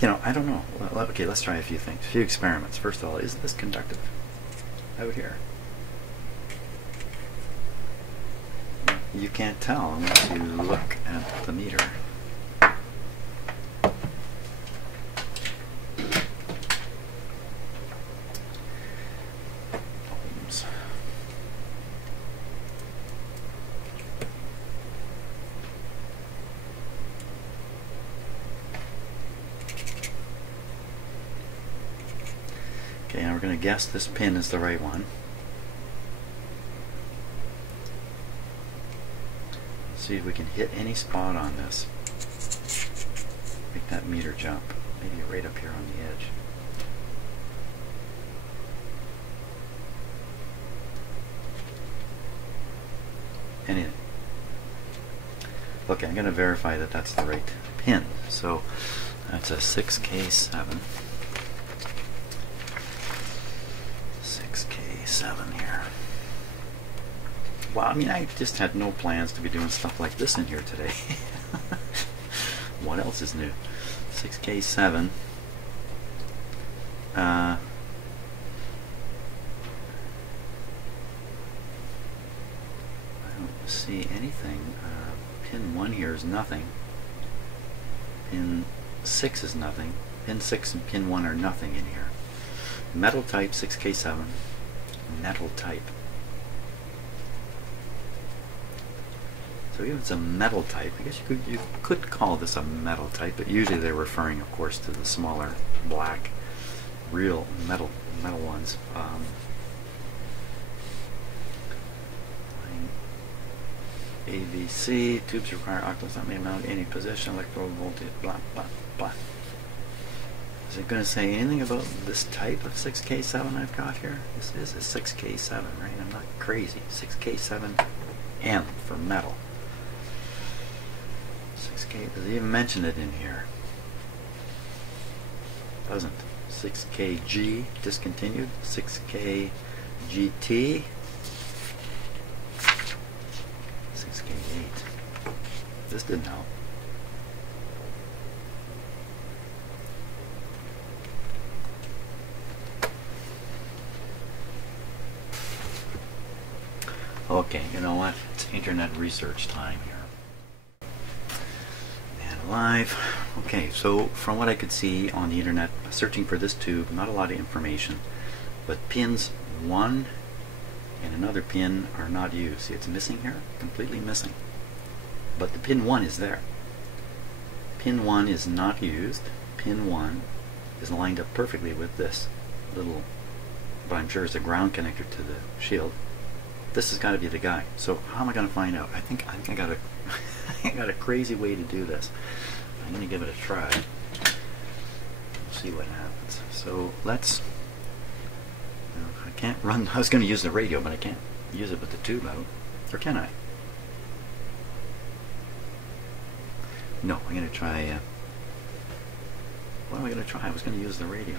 You know, I don't know. Well, okay, let's try a few things. A few experiments. First of all, is this conductive out here? You can't tell unless you look at the meter. Ohms. Okay, now we're going to guess this pin is the right one. See if we can hit any spot on this. Make that meter jump. Maybe right up here on the edge. Anything. Okay, I'm going to verify that that's the right pin. So that's a 6K7. 6K7 here. Well, I mean, I just had no plans to be doing stuff like this in here today. What else is new? 6K7. I don't see anything. Pin 1 here is nothing. Pin 6 is nothing. Pin 6 and pin 1 are nothing in here. Metal type 6K7. Metal type. So even if it's a metal type, I guess you could call this a metal type, but usually they're referring, of course, to the smaller black, real metal ones. AVC tubes require octals not may mount any position, electrode voltage, blah blah blah. Is it going to say anything about this type of 6K7 I've got here? This is a 6K7, right? I'm not crazy. 6K7M for metal. 6K, does it even mention it in here? Doesn't. 6KG discontinued. 6KGT. 6K8. This didn't help. Okay, you know what? It's internet research time here. And live. Okay, so from what I could see on the internet, searching for this tube, not a lot of information, but pins 1 and another pin are not used. See, it's missing here, completely missing. But the pin 1 is there. Pin 1 is not used. Pin 1 is lined up perfectly with this little, but I'm sure it's a ground connector to the shield. This has got to be the guy. So how am I going to find out? I think I got a I got a crazy way to do this. I'm going to give it a try. We'll see what happens. So let's. I can't run. I was going to use the radio, but I can't use it with the tube out. Or can I? No, I'm going to try. What am I going to try? I was going to use the radio.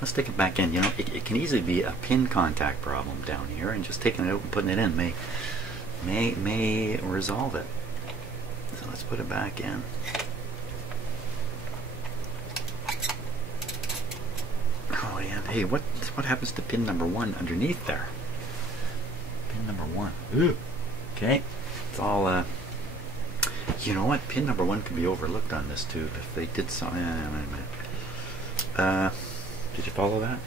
Let's take it back in. You know, it can easily be a pin contact problem down here, and just taking it out and putting it in may resolve it. So let's put it back in. Oh yeah. Hey, what happens to pin number 1 underneath there? Pin number 1. Ooh. Okay. It's all. You know what? Pin number 1 could be overlooked on this tube if they did something. Wait a minute. Did you follow that?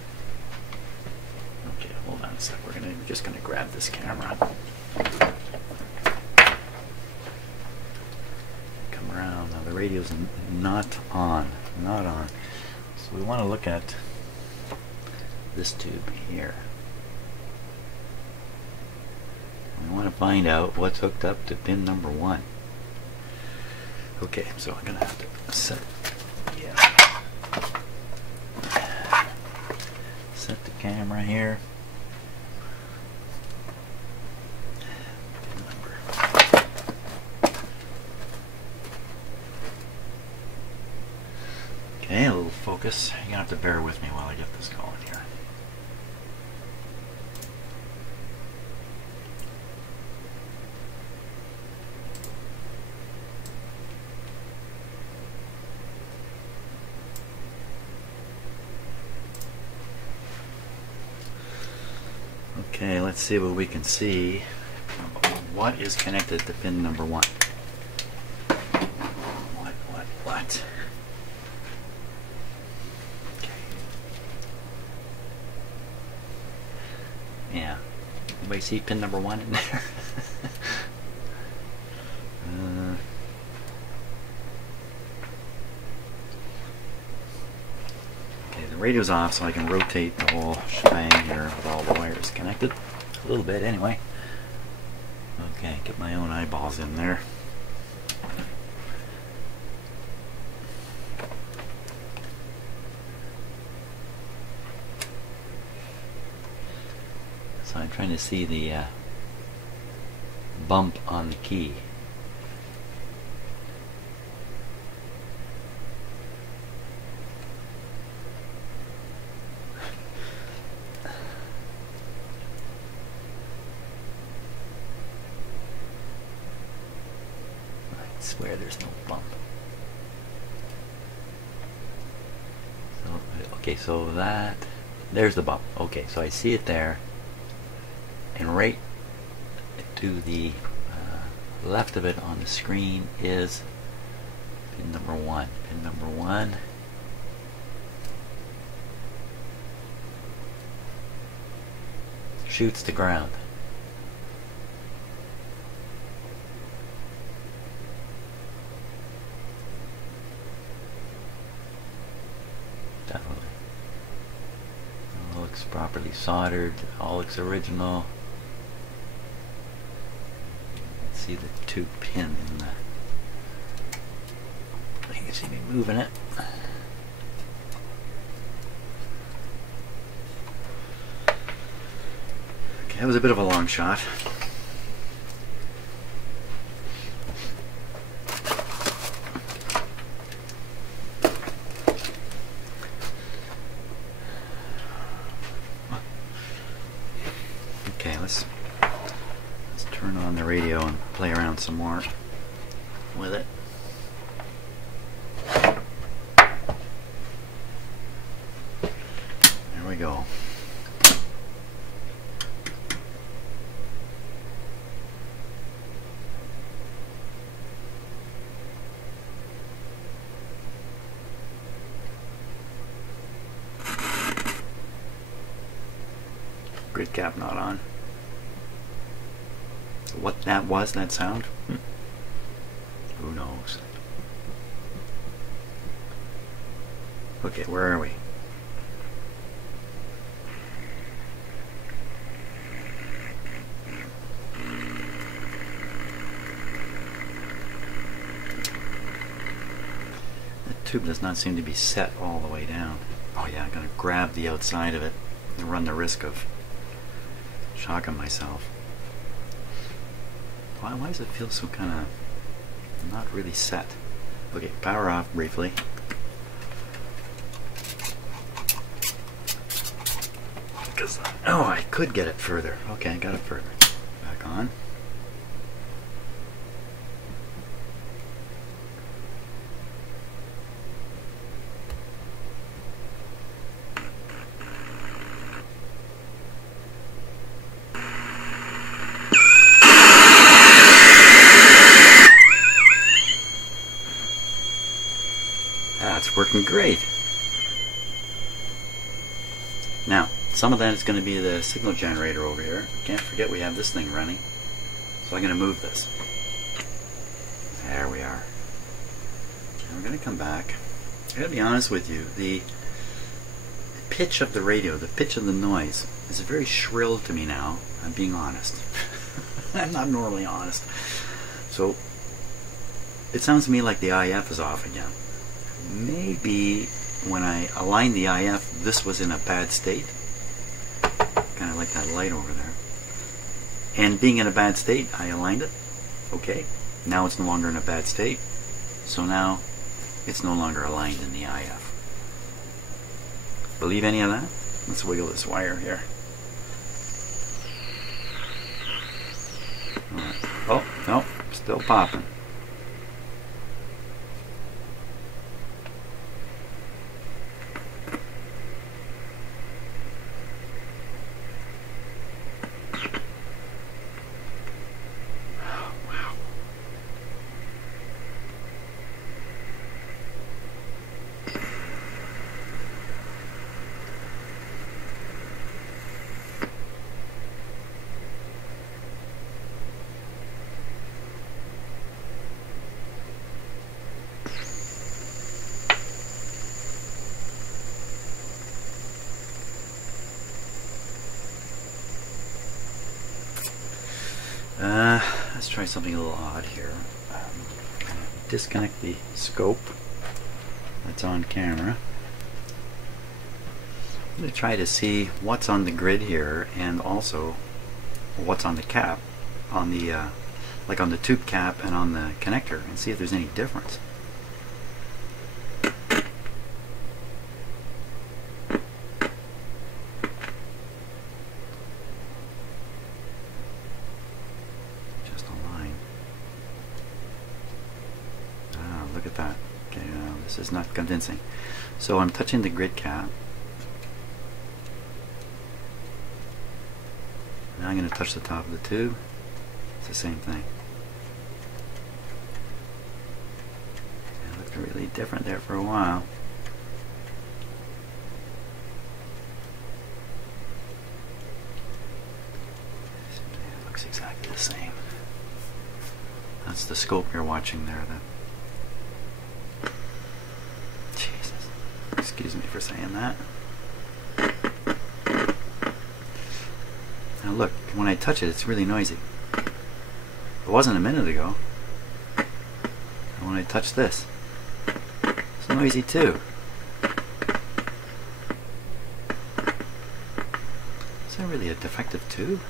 Okay, Hold on a sec. We're just gonna grab this camera. Come around. Now the radio's not on. Not on. So we want to look at this tube here. We want to find out what's hooked up to pin number 1. Okay, so I'm gonna have to set the camera here. Okay, a little focus. You're gonna have to bear with me while I get this going here. Okay, let's see what we can see. What is connected to pin number 1? What? Okay. Yeah. Anybody see pin number 1 in there? Okay, the radio's off, so I can rotate the whole shebang here with all the wires connected. A little bit, anyway. Okay, get my own eyeballs in there. So I'm trying to see the bump on the key. I swear there's no bump. So, okay, so there's the bump. Okay, so I see it there. And right to the left of it on the screen is pin number 1. Pin number 1 shoots to ground. Definitely. All looks properly soldered. All looks original. See the 2 pin in the. You can see me moving it. Okay, that was a bit of a long shot. Okay, let's turn on the radio and play around some more with it. There we go. Grid cap not on. What that was, that sound? Who knows? Okay, where are we? The tube does not seem to be set all the way down. Oh yeah, I'm going to grab the outside of it and run the risk of shocking myself. Why does it feel so kind of not really set? Okay, power off briefly. Because, oh, I could get it further. Okay, I got it further. Back on. That's working great. Now, Some of that is going to be the signal generator over here. Can't forget we have this thing running. So I'm going to move this. There we are. And we're going to come back. I gotta be honest with you, the pitch of the radio, the pitch of the noise is very shrill to me now. I'm being honest. I'm not normally honest. So it sounds to me like the IF is off again. Maybe when I aligned the IF, this was in a bad state. Kind of like that light over there. And being in a bad state, I aligned it. Okay. Now it's no longer in a bad state. So now it's no longer aligned in the IF. Believe any of that? Let's wiggle this wire here. Right. Oh, no, still popping. Let's try something a little odd here. Disconnect the scope that's on camera. I'm going to try to see what's on the grid here and also what's on the cap, on the like on the tube cap and on the connector, and see if there's any difference. Look at that. Okay, this is not convincing. So I'm touching the grid cap. Now I'm going to touch the top of the tube. It's the same thing. It looked really different there for a while. It looks exactly the same. That's the scope you're watching there. Excuse me for saying that. Now look, when I touch it, it's really noisy. It wasn't a minute ago. And when I touch this, it's noisy too. Is that really a defective tube?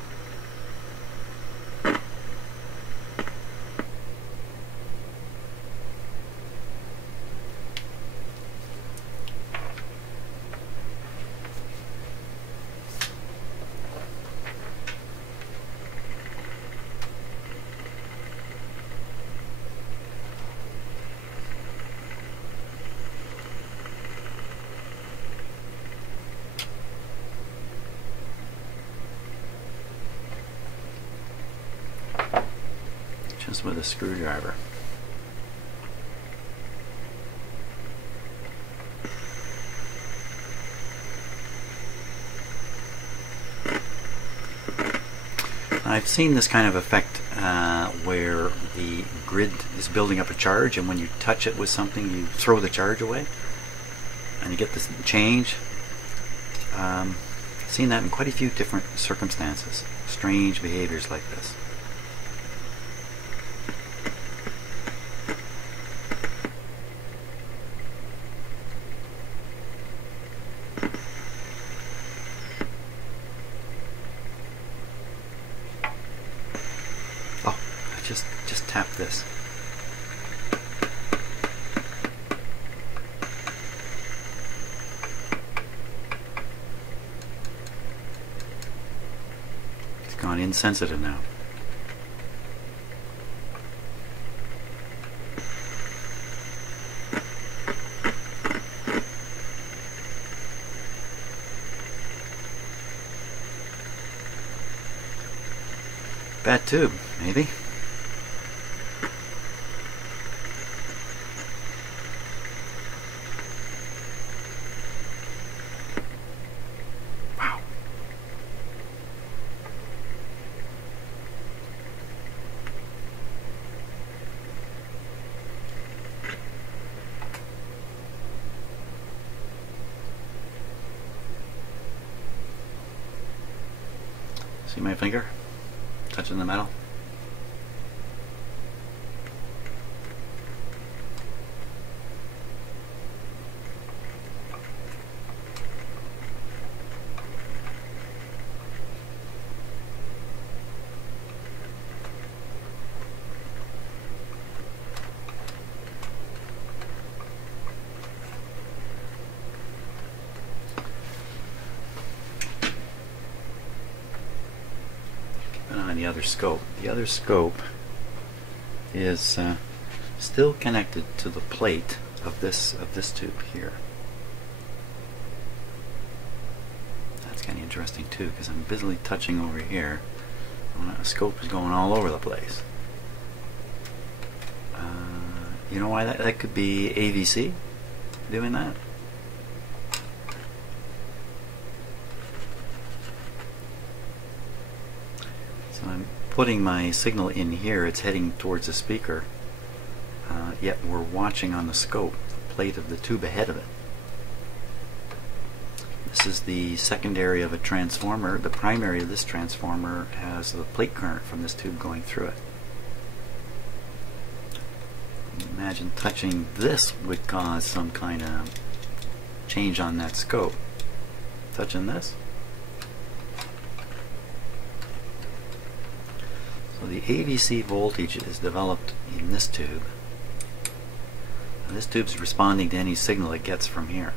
Just with a screwdriver. I've seen this kind of effect where the grid is building up a charge, and when you touch it with something, you throw the charge away, and you get this change. I've seen that in quite a few different circumstances. Strange behaviors like this. Just tap this. It's gone insensitive now. Bad tube, maybe. See my finger touching the metal? On the other scope. The other scope is still connected to the plate of this tube here. That's kind of interesting too, because I'm busily touching over here. The scope is going all over the place. You know why that could be AVC doing that? So I'm putting my signal in here, it's heading towards the speaker, yet we're watching on the scope, the plate of the tube ahead of it. This is the secondary of a transformer. The primary of this transformer has the plate current from this tube going through it. Imagine touching this would cause some kind of change on that scope. Touching this. So the AVC voltage is developed in this tube. And this tube's responding to any signal it gets from here.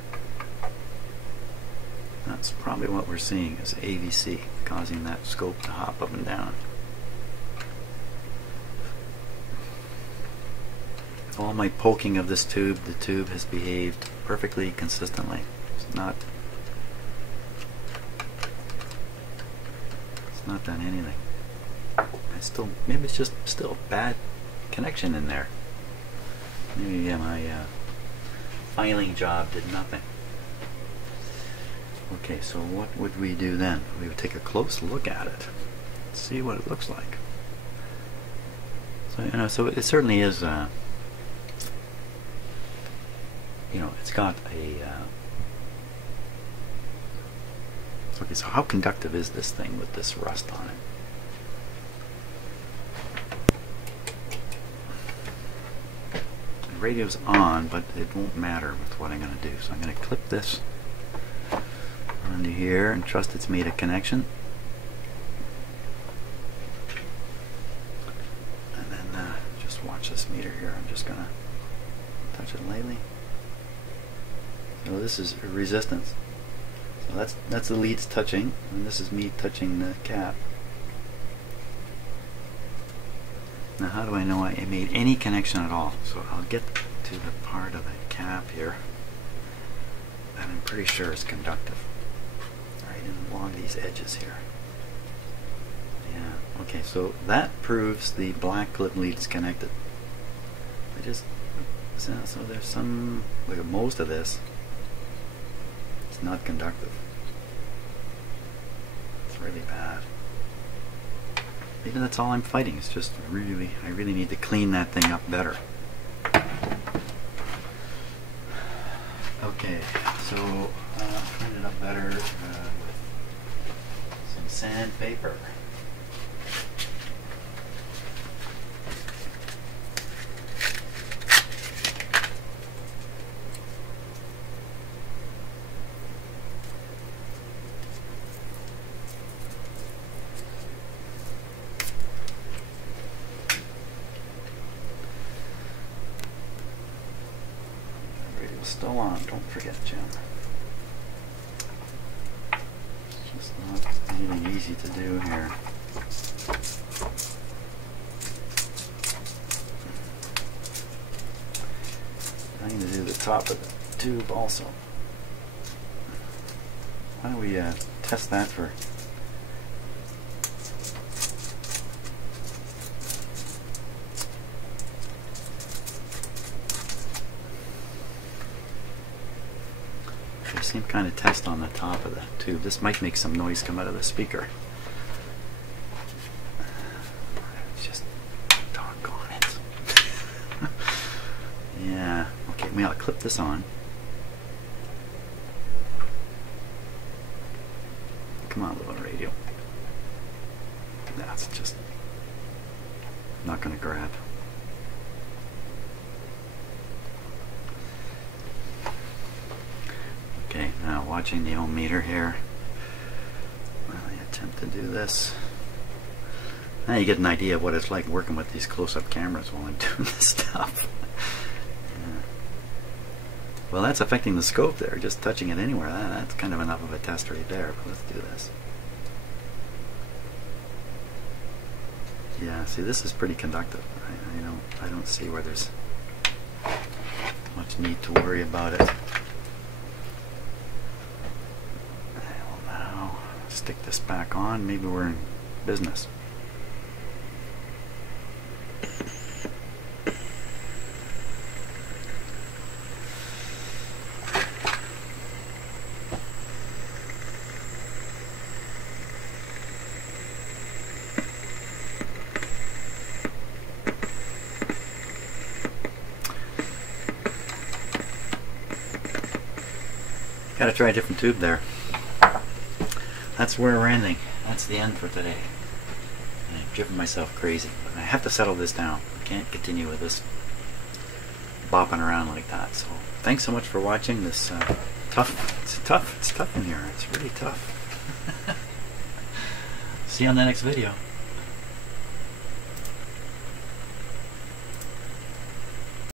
That's probably what we're seeing is AVC causing that scope to hop up and down. All my poking of this tube, the tube has behaved perfectly consistently. It's not done anything. Maybe it's just still a bad connection in there. Maybe my filing job did nothing. Okay, so what would we do then? We would take a close look at it, see what it looks like. So so it certainly is. It's got a. Okay, so how conductive is this thing with this rust on it? Radio's on, but it won't matter with what I'm going to do. So I'm going to clip this onto here and trust it's made a connection. And then just watch this meter here. I'm just going to touch it lightly. So this is resistance. So that's the leads touching, and this is me touching the cap. Now how do I know I made any connection at all? So I'll get to the part of the cap here and I'm pretty sure it's conductive. Right along these edges here. Yeah, okay, so that proves the black clip lead is connected. So there's some, look at most of this, it's not conductive. It's really bad. Maybe that's all I'm fighting. It's just I really need to clean that thing up better. Okay, so clean it up better with some sandpaper. Still on, don't forget, Jim. It's just not anything easy to do here. I need to do the top of the tube also. Why don't we test that for same kind of test on the top of the tube. This might make some noise come out of the speaker. It's just doggone it. Yeah. Okay, well, I'll clip this on. Come on, little radio. That's just not going to grab. Okay, now watching the ohm meter here. Really attempt to do this. Now you get an idea of what it's like working with these close-up cameras while I'm doing this stuff. Yeah. Well, that's affecting the scope there, just touching it anywhere. That's kind of enough of a test right there, but let's do this. Yeah, see, this is pretty conductive. I don't see where there's much need to worry about it. I will now stick this back on. Maybe we're in business. Gotta try a different tube there. That's where we're ending. That's the end for today. And I've driven myself crazy. But I have to settle this down. I can't continue with this bopping around like that. So thanks so much for watching this it's tough in here. It's really tough. See you on the next video.